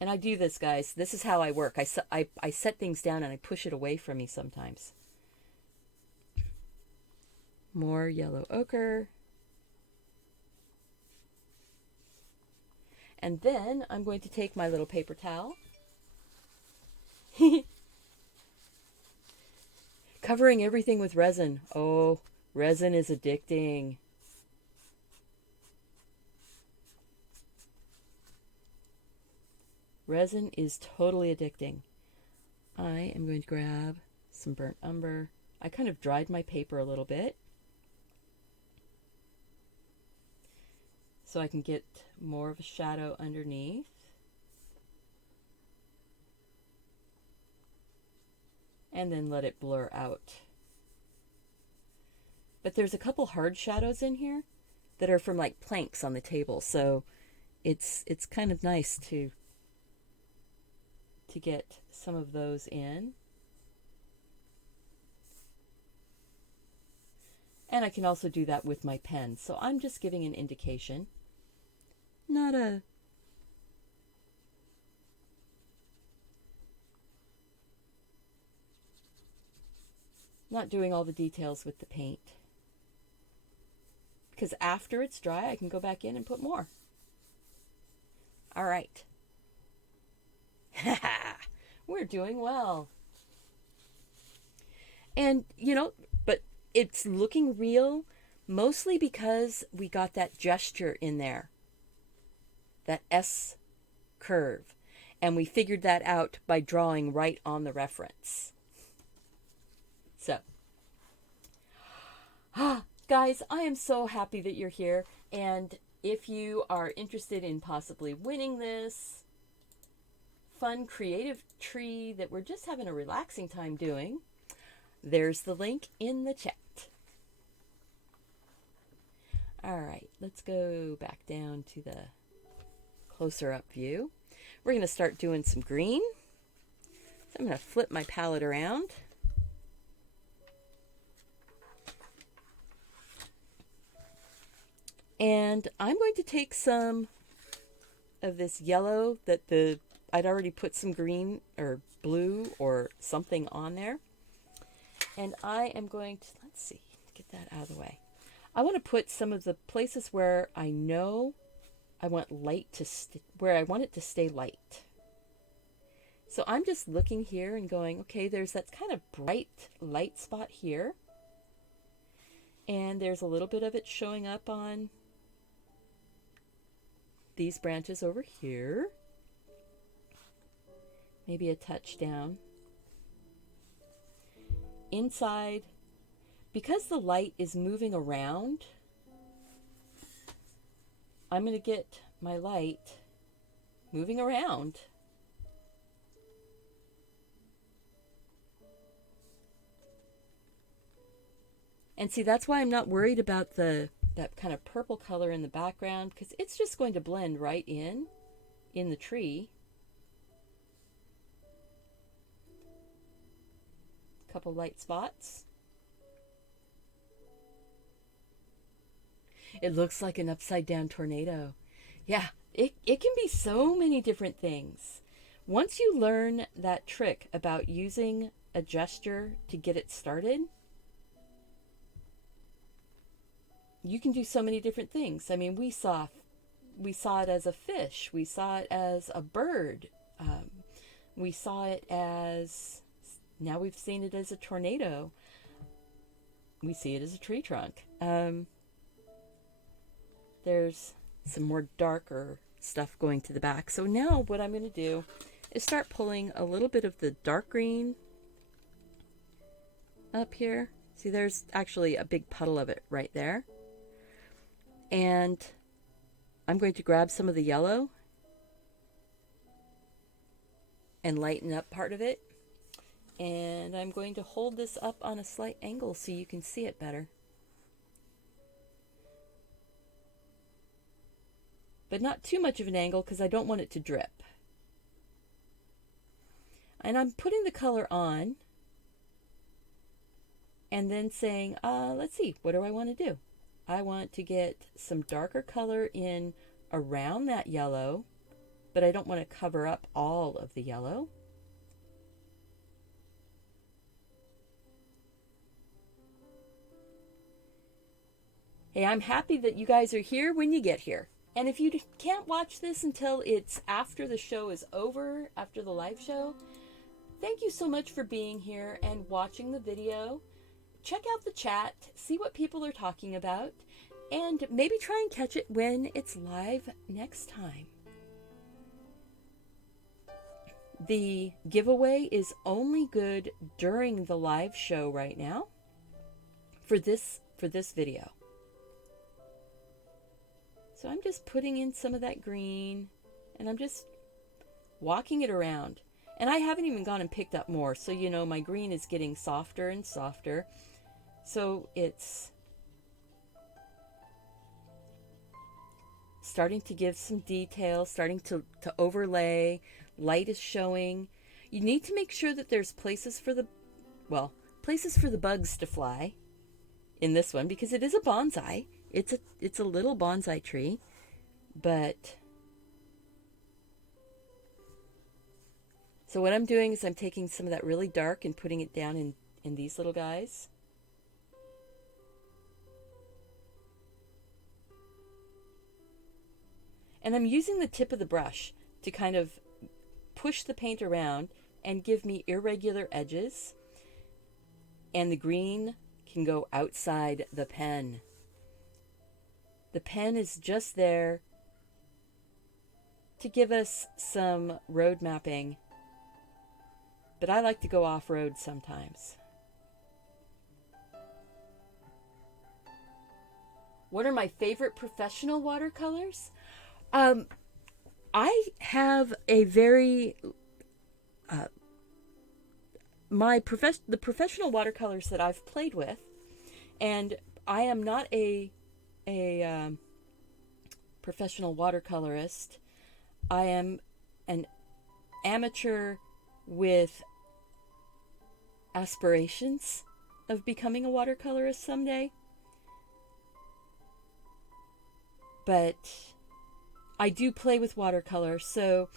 And I do this, guys. This is how I work. I set things down and I push it away from me sometimes. More yellow ochre. And then I'm going to take my little paper towel. Covering everything with resin. Oh, resin is addicting. Resin is totally addicting. I am going to grab some burnt umber. I kind of dried my paper a little bit so I can get more of a shadow underneath. And then let it blur out. But there's a couple hard shadows in here that are from like planks on the table, so it's kind of nice to get some of those in. And I can also do that with my pen. So I'm just giving an indication. Not doing all the details with the paint. Because after it's dry, I can go back in and put more. All right. We're doing well. And, but it's looking real mostly because we got that gesture in there. That S curve. And we figured that out by drawing right on the reference. So, guys, I am so happy that you're here. And if you are interested in possibly winning this fun creative tree that we're just having a relaxing time doing, there's the link in the chat. All right, let's go back down to the closer up view. We're going to start doing some green. So I'm going to flip my palette around. And I'm going to take some of this yellow that I'd already put some green or blue or something on there. And I am going to, let's see, get that out of the way. I want to put some of the places where I know I want light to where I want it to stay light. So I'm just looking here and going, okay, there's that kind of bright light spot here. And there's a little bit of it showing up on these branches over here. Maybe a touch down. Inside, because the light is moving around, I'm going to get my light moving around. And see, that's why I'm not worried about that kind of purple color in the background, because it's just going to blend right in the tree. A couple light spots. It looks like an upside down tornado. Yeah, it can be so many different things. Once you learn that trick about using a gesture to get it started, you can do so many different things. I mean, we saw it as a fish. We saw it as a bird. We saw it as, now we've seen it as a tornado. We see it as a tree trunk. There's some more darker stuff going to the back. So now what I'm going to do is start pulling a little bit of the dark green up here. See, there's actually a big puddle of it right there. And I'm going to grab some of the yellow and lighten up part of it. And I'm going to hold this up on a slight angle so you can see it better. But not too much of an angle because I don't want it to drip. And I'm putting the color on and then saying, let's see, what do I want to do? I want to get some darker color in around that yellow, but I don't want to cover up all of the yellow. Hey, I'm happy that you guys are here when you get here. And if you can't watch this until it's after the show is over, after the live show, thank you so much for being here and watching the video. Check out the chat, see what people are talking about, and maybe try and catch it when it's live next time. The giveaway is only good during the live show right now for this video. So I'm just putting in some of that green and I'm just walking it around. And I haven't even gone and picked up more. So, you know, my green is getting softer and softer. So it's starting to give some detail, starting to overlay. Light is showing. You need to make sure that there's places for the bugs to fly. in this one because it is a bonsai. It's a little bonsai tree, but so what I'm doing is I'm taking some of that really dark and putting it down in these little guys. And I'm using the tip of the brush to kind of push the paint around and give me irregular edges. And the green can go outside the pen. The pen is just there to give us some road mapping, but I like to go off-road sometimes. What are my favorite professional watercolors? I have a very the professional watercolors that I've played with, and I am not a professional watercolorist. I am an amateur with aspirations of becoming a watercolorist someday. But I do play with watercolor. So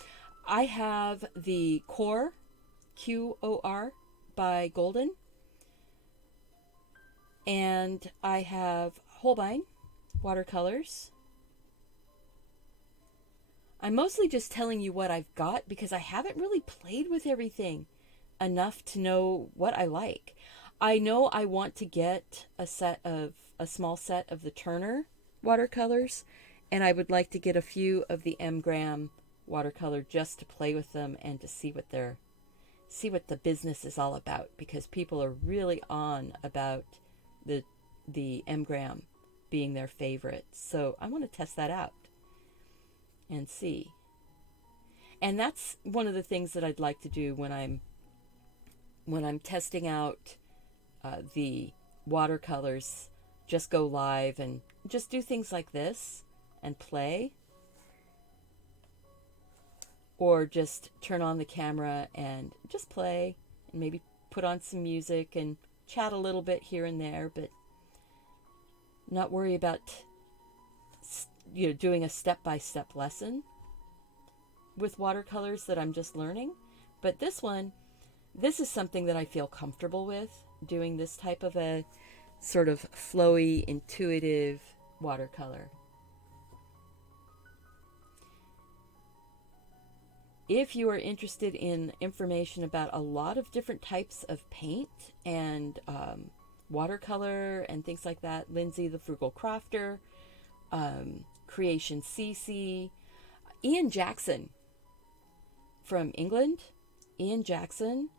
I have the Core, Qor, by Golden. And I have Holbein watercolors. I'm mostly just telling you what I've got because I haven't really played with everything enough to know what I like. I know I want to get a small set of the Turner watercolors, and I would like to get a few of the M. Graham watercolor just to play with them and to see what the business is all about, because people are really on about the M. Graham being their favorite. So I want to test that out and see. And that's one of the things that I'd like to do when I'm testing out the watercolors. Just go live and just do things like this and play, or just turn on the camera and just play and maybe put on some music and chat a little bit here and there, but not worry about doing a step-by-step lesson with watercolors that I'm just learning. But this is something that I feel comfortable with, doing this type of a sort of flowy, intuitive watercolor. If you are interested in information about a lot of different types of paint and watercolor and things like that, Lindsay the Frugal Crafter, Creation CC, Ian Jackson from England. Ian Jackson,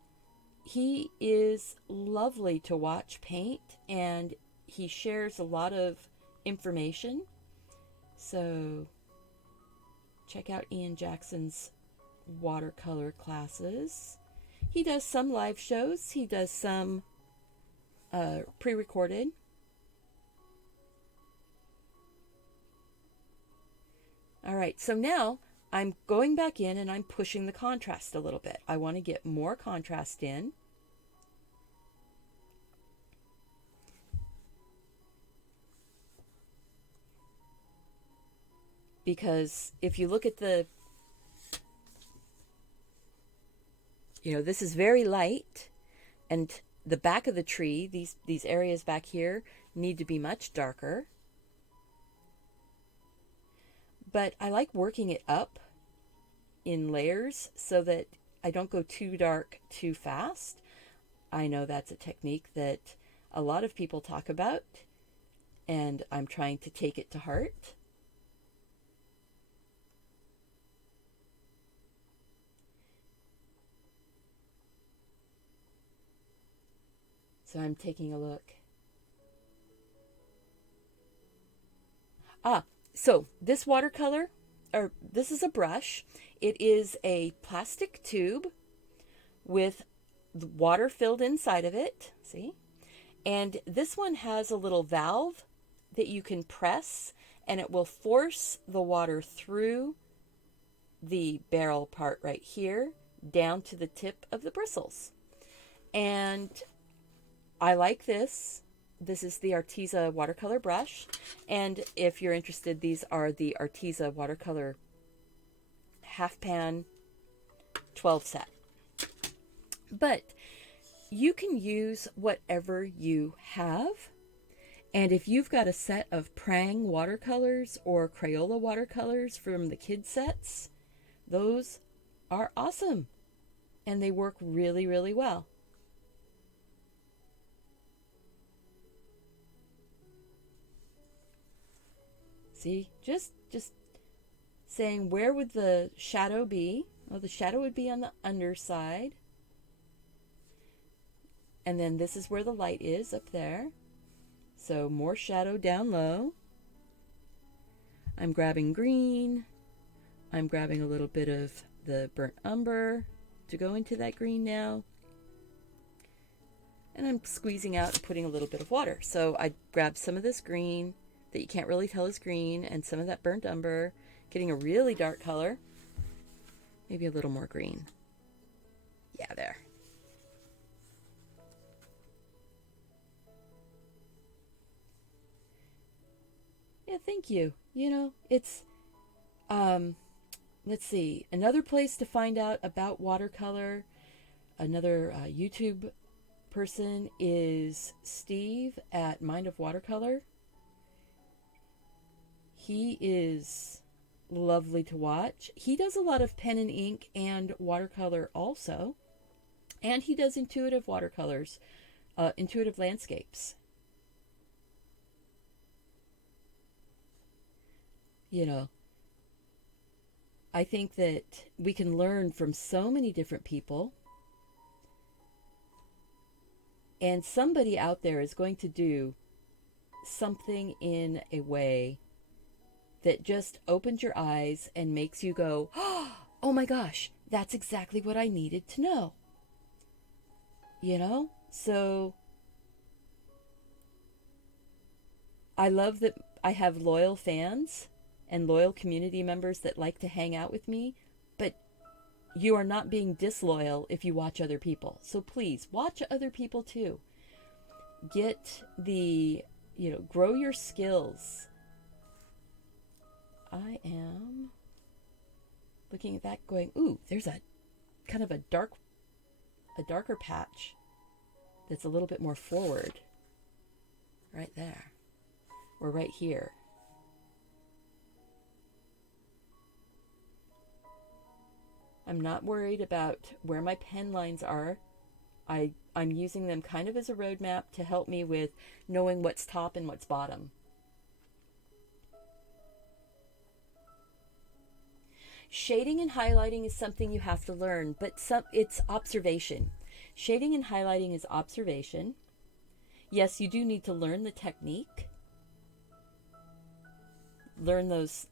he is lovely to watch paint, and he shares a lot of information. So check out Ian Jackson's watercolor classes. He does some live shows. He does some pre-recorded. All right, so now I'm going back in and I'm pushing the contrast a little bit. I want to get more contrast in. Because if you look at this is very light, and the back of the tree, these areas back here need to be much darker. But I like working it up in layers so that I don't go too dark too fast. I know that's a technique that a lot of people talk about, and I'm trying to take it to heart. So I'm taking a look. So this watercolor, or this is a brush. It is a plastic tube with water filled inside of it. See? And this one has a little valve that you can press, and it will force the water through the barrel part right here down to the tip of the bristles. And I like this this is the Arteza watercolor brush. And if you're interested, these are the Arteza watercolor half pan 12 set. But you can use whatever you have. And if you've got a set of Prang watercolors or Crayola watercolors from the kids sets, those are awesome. And they work really, really well. See, just saying, where would the shadow be? Well, the shadow would be on the underside. And then this is where the light is, up there. So more shadow down low. I'm grabbing green. I'm grabbing a little bit of the burnt umber to go into that green now. And I'm squeezing out and putting a little bit of water. So I grabbed some of this green that you can't really tell is green, and some of that burnt umber, getting a really dark color. Maybe a little more green. Yeah, there. Yeah, thank you. You know, it's, let's see, another place to find out about watercolor, another YouTube person is Steve at Mind of Watercolor. He is lovely to watch. He does a lot of pen and ink and watercolor also. And he does intuitive watercolors, intuitive landscapes. You know, I think that we can learn from so many different people. And somebody out there is going to do something in a way that just opens your eyes and makes you go, oh my gosh, that's exactly what I needed to know. You know? So I love that I have loyal fans and loyal community members that like to hang out with me, but you are not being disloyal if you watch other people. So please watch other people too. Get the, grow your skills. I am looking at that going, ooh, there's a kind of a darker patch that's a little bit more forward. Right there. Or right here. I'm not worried about where my pen lines are. I'm using them kind of as a roadmap to help me with knowing what's top and what's bottom. Shading and highlighting is something you have to learn, but it's observation. Shading and highlighting is observation. Yes, you do need to learn the technique. Learn those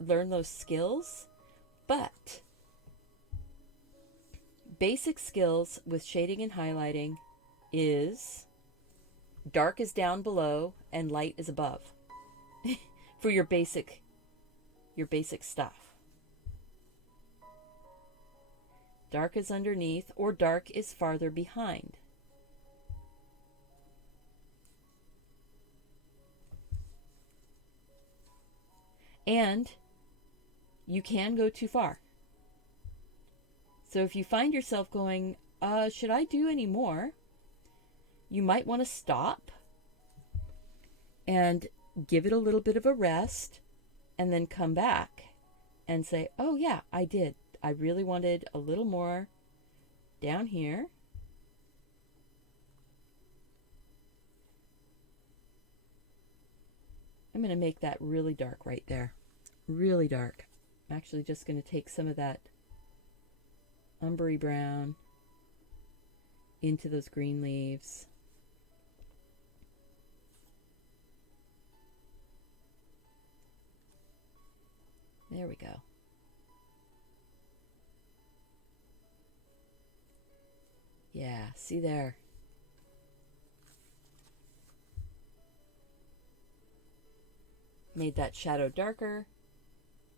skills, but basic skills with shading and highlighting is dark is down below and light is above for your basic stuff. Dark is underneath or dark is farther behind. And you can go too far. So if you find yourself going, should I do any more? You might want to stop and give it a little bit of a rest and then come back and say, oh yeah, I did. I really wanted a little more down here. I'm going to make that really dark right there. Really dark. I'm actually just going to take some of that umbery brown into those green leaves. There we go. Yeah, see there. Made that shadow darker.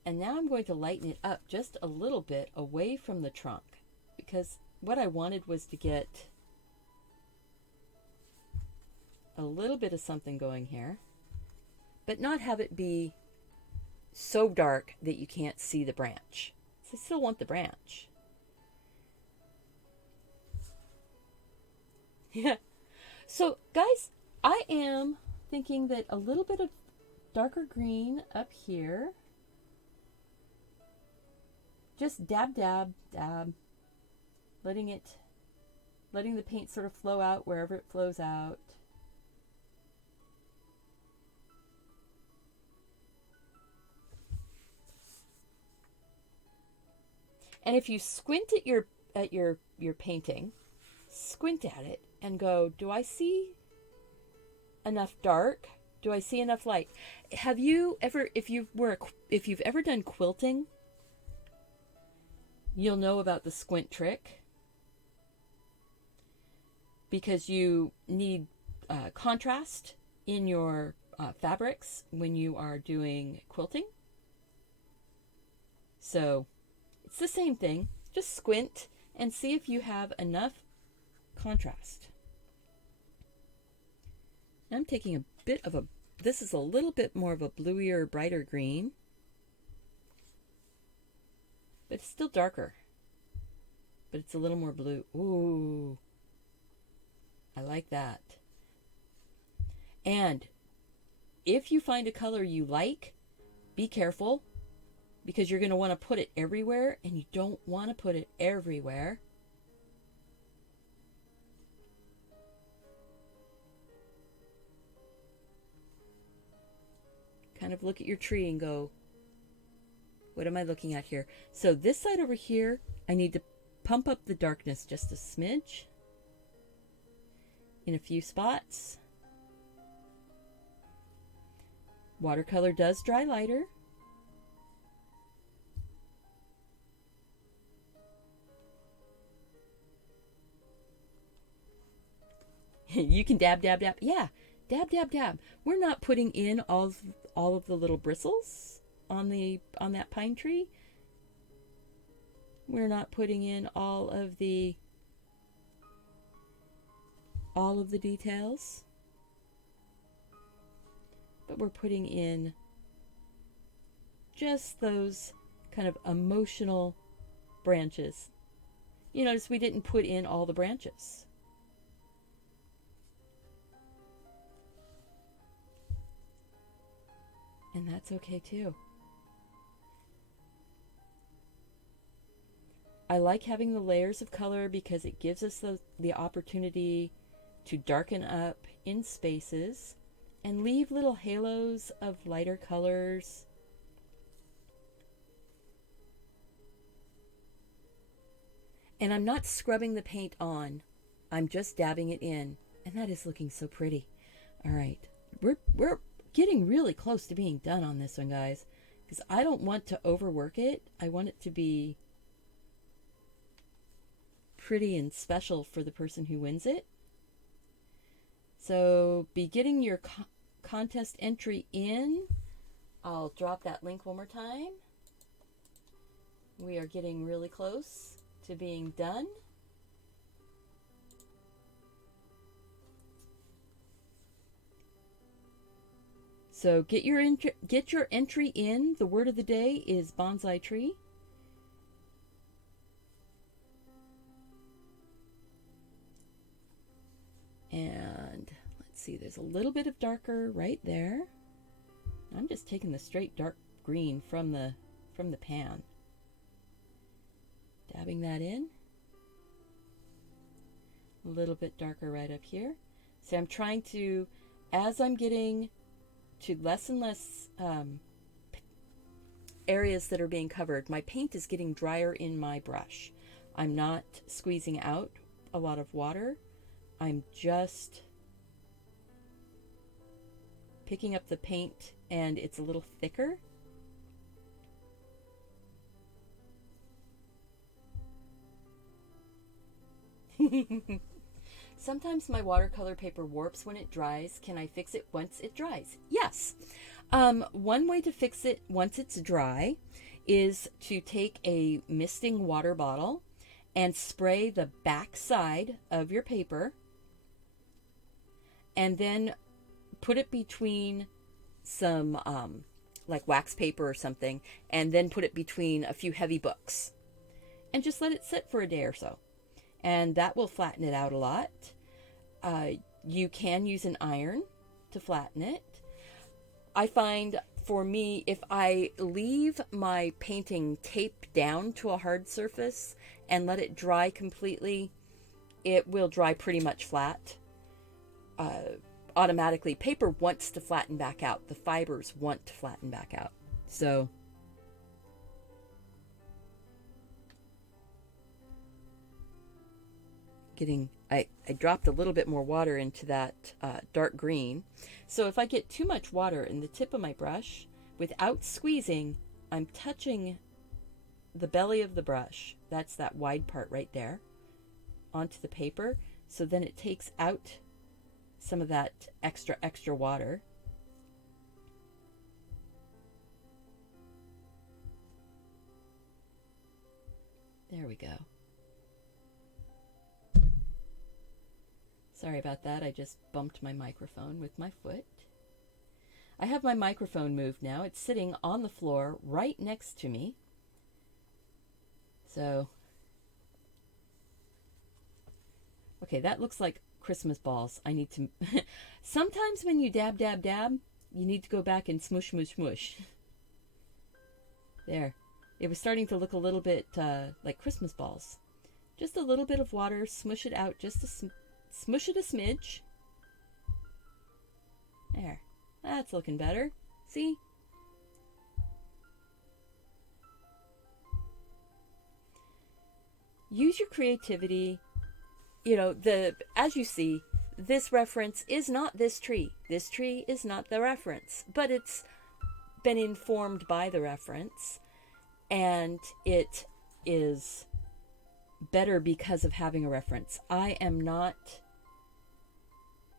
And now I'm going to lighten it up just a little bit away from the trunk, because what I wanted was to get a little bit of something going here, but not have it be so dark that you can't see the branch. So I still want the branch. Yeah. So guys, I am thinking that a little bit of darker green up here, just dab, dab, dab, letting the paint sort of flow out wherever it flows out. And if you squint at your painting, squint at it and go, do I see enough dark? Do I see enough light? Have you ever, if you've ever done quilting, you'll know about the squint trick, because you need contrast in your fabrics when you are doing quilting. So it's the same thing. Just squint and see if you have enough contrast. I'm taking a bit of this is a little bit more of a bluier, brighter green, but it's still darker, but it's a little more blue. Ooh, I like that. And if you find a color you like, be careful, because you're going to want to put it everywhere, and you don't want to put it everywhere. Kind of look at your tree and go, what am I looking at here? So this side over here, I need to pump up the darkness just a smidge in a few spots. Watercolor does dry lighter. You can dab, dab, dab. Yeah, dab, dab, dab. We're not putting in all of the little bristles on that pine tree. We're not putting in all of the details, but we're putting in just those kind of emotional branches. You notice we didn't put in all the branches. And that's okay too. I like having the layers of color because it gives us the opportunity to darken up in spaces and leave little halos of lighter colors. And I'm not scrubbing the paint on. I'm just dabbing it in. And that is looking so pretty. All right. We're getting really close to being done on this one, guys, because I don't want to overwork it. I want it to be pretty and special for the person who wins it. So be getting your contest entry in. I'll drop that link one more time. We are getting really close to being done. So get your entry in. The word of the day is bonsai tree. And let's see, there's a little bit of darker right there. I'm just taking the straight dark green from the pan. Dabbing that in. A little bit darker right up here. So I'm trying to, as I'm getting to less and less areas that are being covered, my paint is getting drier in my brush. I'm not squeezing out a lot of water. I'm just picking up the paint, and it's a little thicker. Sometimes my watercolor paper warps when it dries. Can I fix it once it dries? Yes. One way to fix it once it's dry is to take a misting water bottle and spray the back side of your paper and then put it between some like wax paper or something, and then put it between a few heavy books, and just let it sit for a day or so. And that will flatten it out a lot. You can use an iron to flatten it. I find for me, if I leave my painting taped down to a hard surface and let it dry completely, it will dry pretty much flat. Automatically, paper wants to flatten back out. The fibers want to flatten back out. So I dropped a little bit more water into that dark green. So if I get too much water in the tip of my brush, without squeezing, I'm touching the belly of the brush, that's that wide part right there, onto the paper. So then it takes out some of that extra water. There we go. Sorry about that. I just bumped my microphone with my foot. I have my microphone moved now. It's sitting on the floor right next to me. So, okay, that looks like Christmas balls. I need to... Sometimes when you dab, you need to go back and smush. There. It was starting to look a little bit like Christmas balls. Just a little bit of water, smush it out just a smush it a smidge. There. That's looking better. See? Use your creativity. You know, as you see, this reference is not this tree. This tree is not the reference, but it's been informed by the reference, and it is better because of having a reference. I am not,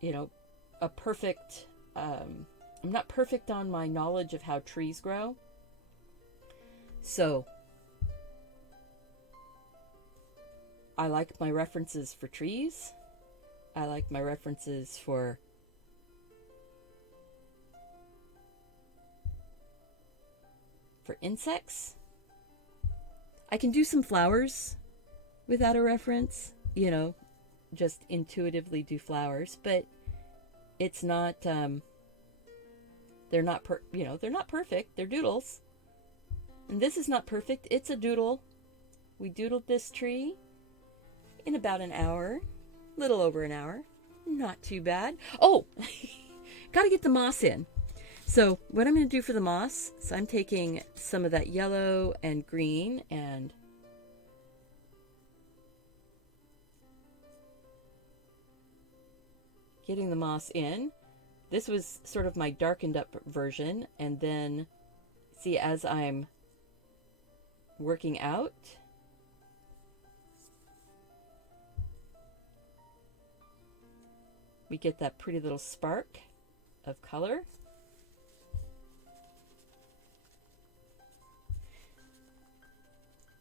a perfect, I'm not perfect on my knowledge of how trees grow. So I like my references for trees. I like my references for insects. I can do some flowers without a reference, just intuitively do flowers, but it's not, they're not perfect. They're doodles. And this is not perfect. It's a doodle. We doodled this tree in about an hour, little over an hour. Not too bad. Oh, got to get the moss in. So what I'm going to do for the moss, so I'm taking some of that yellow and green and getting the moss in. This was sort of my darkened up version, and then see, as I'm working out, we get that pretty little spark of color.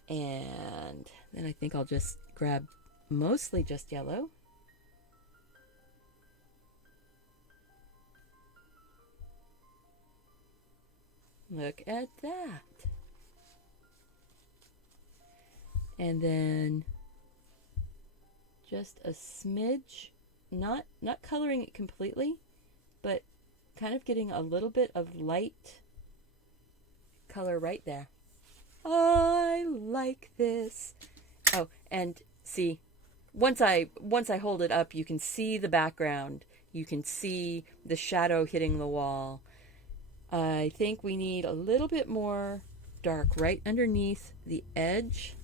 And then I think I'll just grab mostly just yellow. Look at that. And then just a smidge, not coloring it completely, but kind of getting a little bit of light color right there. I like this. Oh, and see, once I hold it up, you can see the background. You can see the shadow hitting the wall. I think we need a little bit more dark right underneath the edge.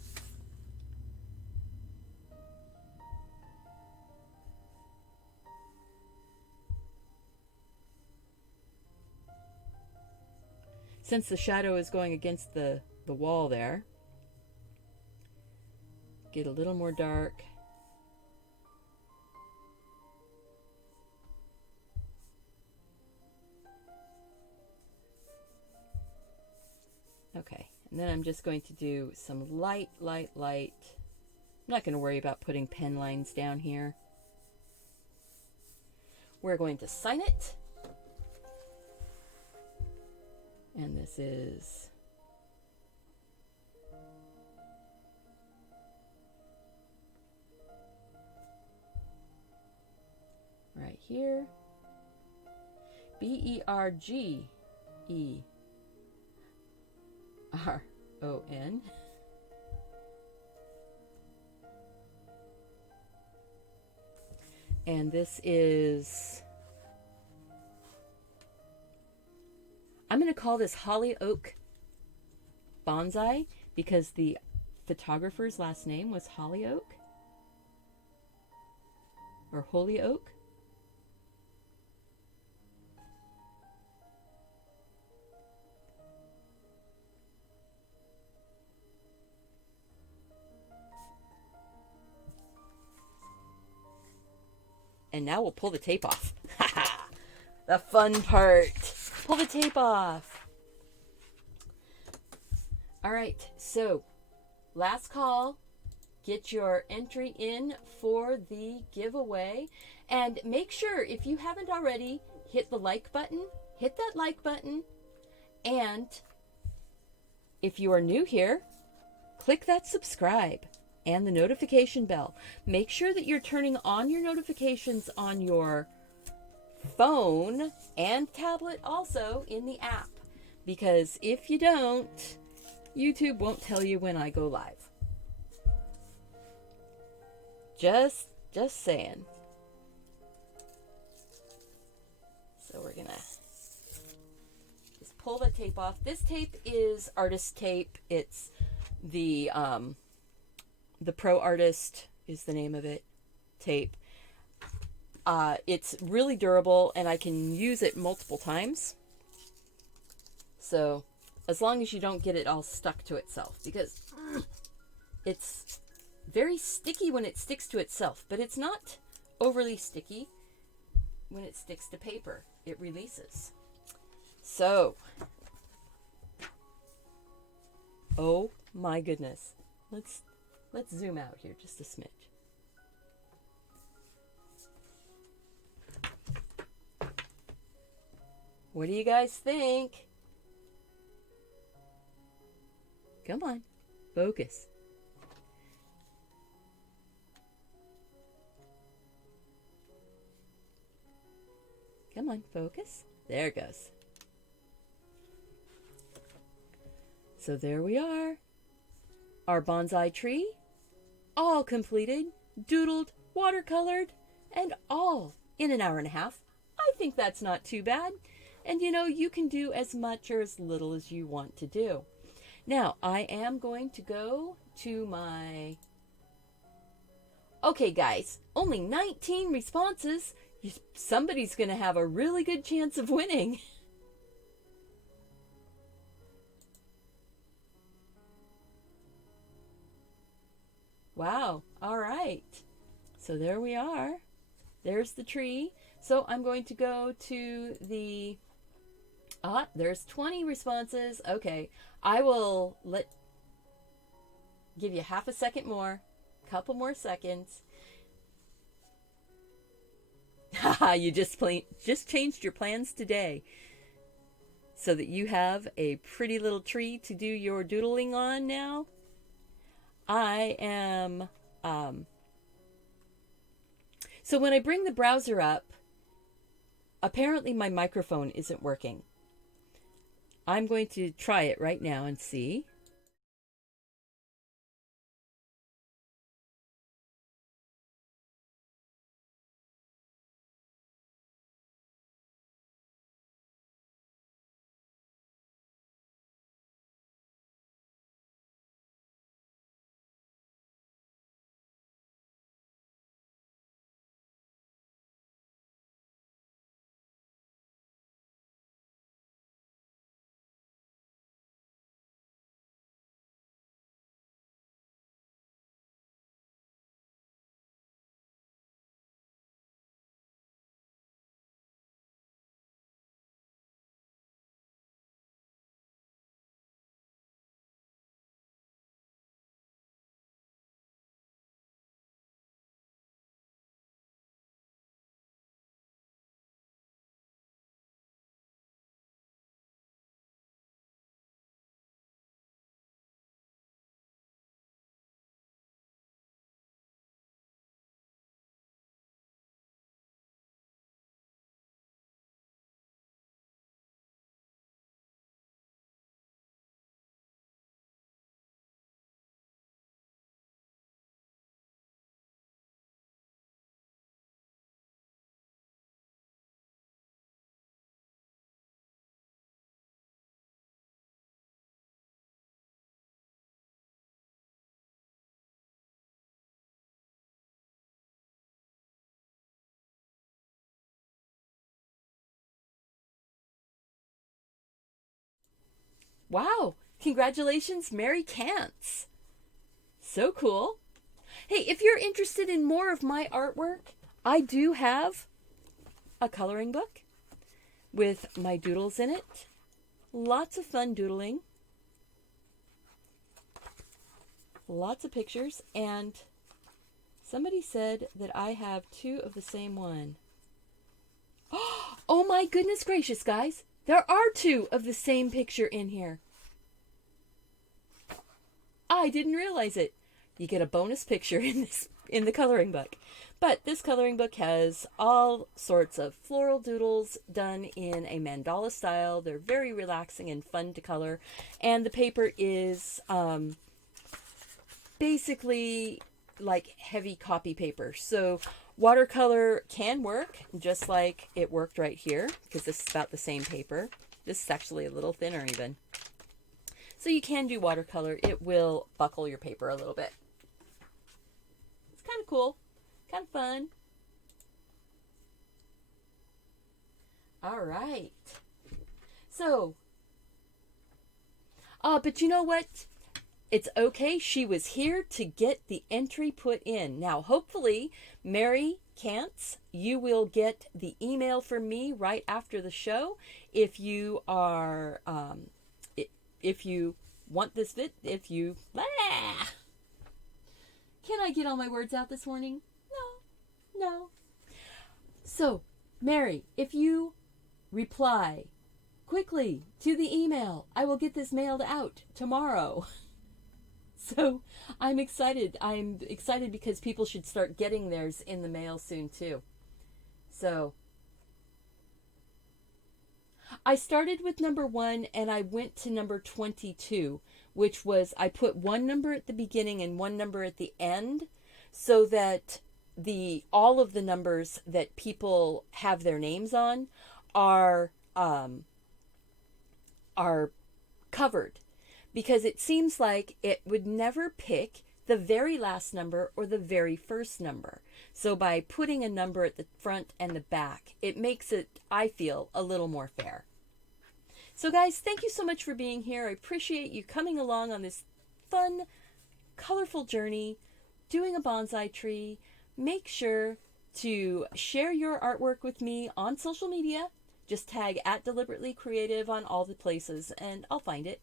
Since the shadow is going against the wall there, get a little more dark. Okay, and then I'm just going to do some light. I'm not going to worry about putting pen lines down here. we're going to sign it. And this is right here. Bergeron. And this is, I'm going to call this Hollyoak Bonzai because the photographer's last name was Hollyoak or Holyoke. And now we'll pull the tape off. The fun part. Pull the tape off. All right, so last call. Get your entry in for the giveaway. And make sure, if you haven't already, hit the like button. Hit that like button. And if you are new here, click that subscribe and the notification bell. Make sure that you're turning on your notifications on your phone and tablet also in the app. Because if you don't, YouTube won't tell you when I go live. Just saying. So we're gonna just pull the tape off. This tape is artist tape. It's the Pro Artist is the name of it, tape. It's really durable and I can use it multiple times. So as long as you don't get it all stuck to itself, because it's very sticky when it sticks to itself, but it's not overly sticky when it sticks to paper. It releases. So, oh my goodness. Let's zoom out here just a smidge. What do you guys think? Come on, focus. Come on, focus. There it goes. So there we are. Our bonsai tree, all completed, doodled, watercolored, and all in an hour and a half. I think that's not too bad. And you know, you can do as much or as little as you want to do. Now, I am going to go to my... Okay, guys, only 19 responses. Somebody's going to have a really good chance of winning. Wow. All right. So there we are. There's the tree. So I'm going to go to the... there's 20 responses. Okay. I will give you half a second more. Couple more seconds. Haha, you just changed your plans today so that you have a pretty little tree to do your doodling on now. I am, so when I bring the browser up, apparently my microphone isn't working. I'm going to try it right now and see. Wow. Congratulations, Mary Cants. So cool. Hey, if you're interested in more of my artwork, I do have a coloring book with my doodles in it. Lots of fun doodling. Lots of pictures. And somebody said that I have 2 of the same one. Oh my goodness gracious, guys. There are 2 of the same picture in here. I didn't realize it. You get a bonus picture in the coloring book. But this coloring book has all sorts of floral doodles done in a mandala style. They're very relaxing and fun to color. And the paper is basically like heavy copy paper. So watercolor can work just like it worked right here, because this is about the same paper. This is actually a little thinner even. So you can do watercolor. It will buckle your paper a little bit. It's kind of cool. Kind of fun. All right. So, but you know what? It's okay. She was here to get the entry put in. Now, hopefully, Mary Cants, you will get the email from me right after the show. If you are, if you want this Can I get all my words out this morning? No. So, Mary, if you reply quickly to the email, I will get this mailed out tomorrow. So, I'm excited. I'm excited because people should start getting theirs in the mail soon too. So, I started with number 1 and I went to number 22, which was I put 1 number at the beginning and 1 number at the end so that all of the numbers that people have their names on are covered, because it seems like it would never pick the very last number or the very first number. So by putting a number at the front and the back, it makes it, I feel, a little more fair. So guys, thank you so much for being here. I appreciate you coming along on this fun, colorful journey, doing a bonsai tree. Make sure to share your artwork with me on social media. Just tag @deliberatelycreative on all the places and I'll find it.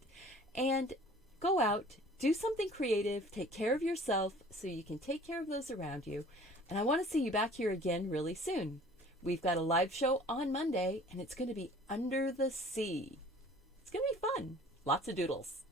And go out, do something creative, take care of yourself so you can take care of those around you. And I want to see you back here again really soon. We've got a live show on Monday and it's going to be Under the Sea. It's going to be fun. Lots of doodles.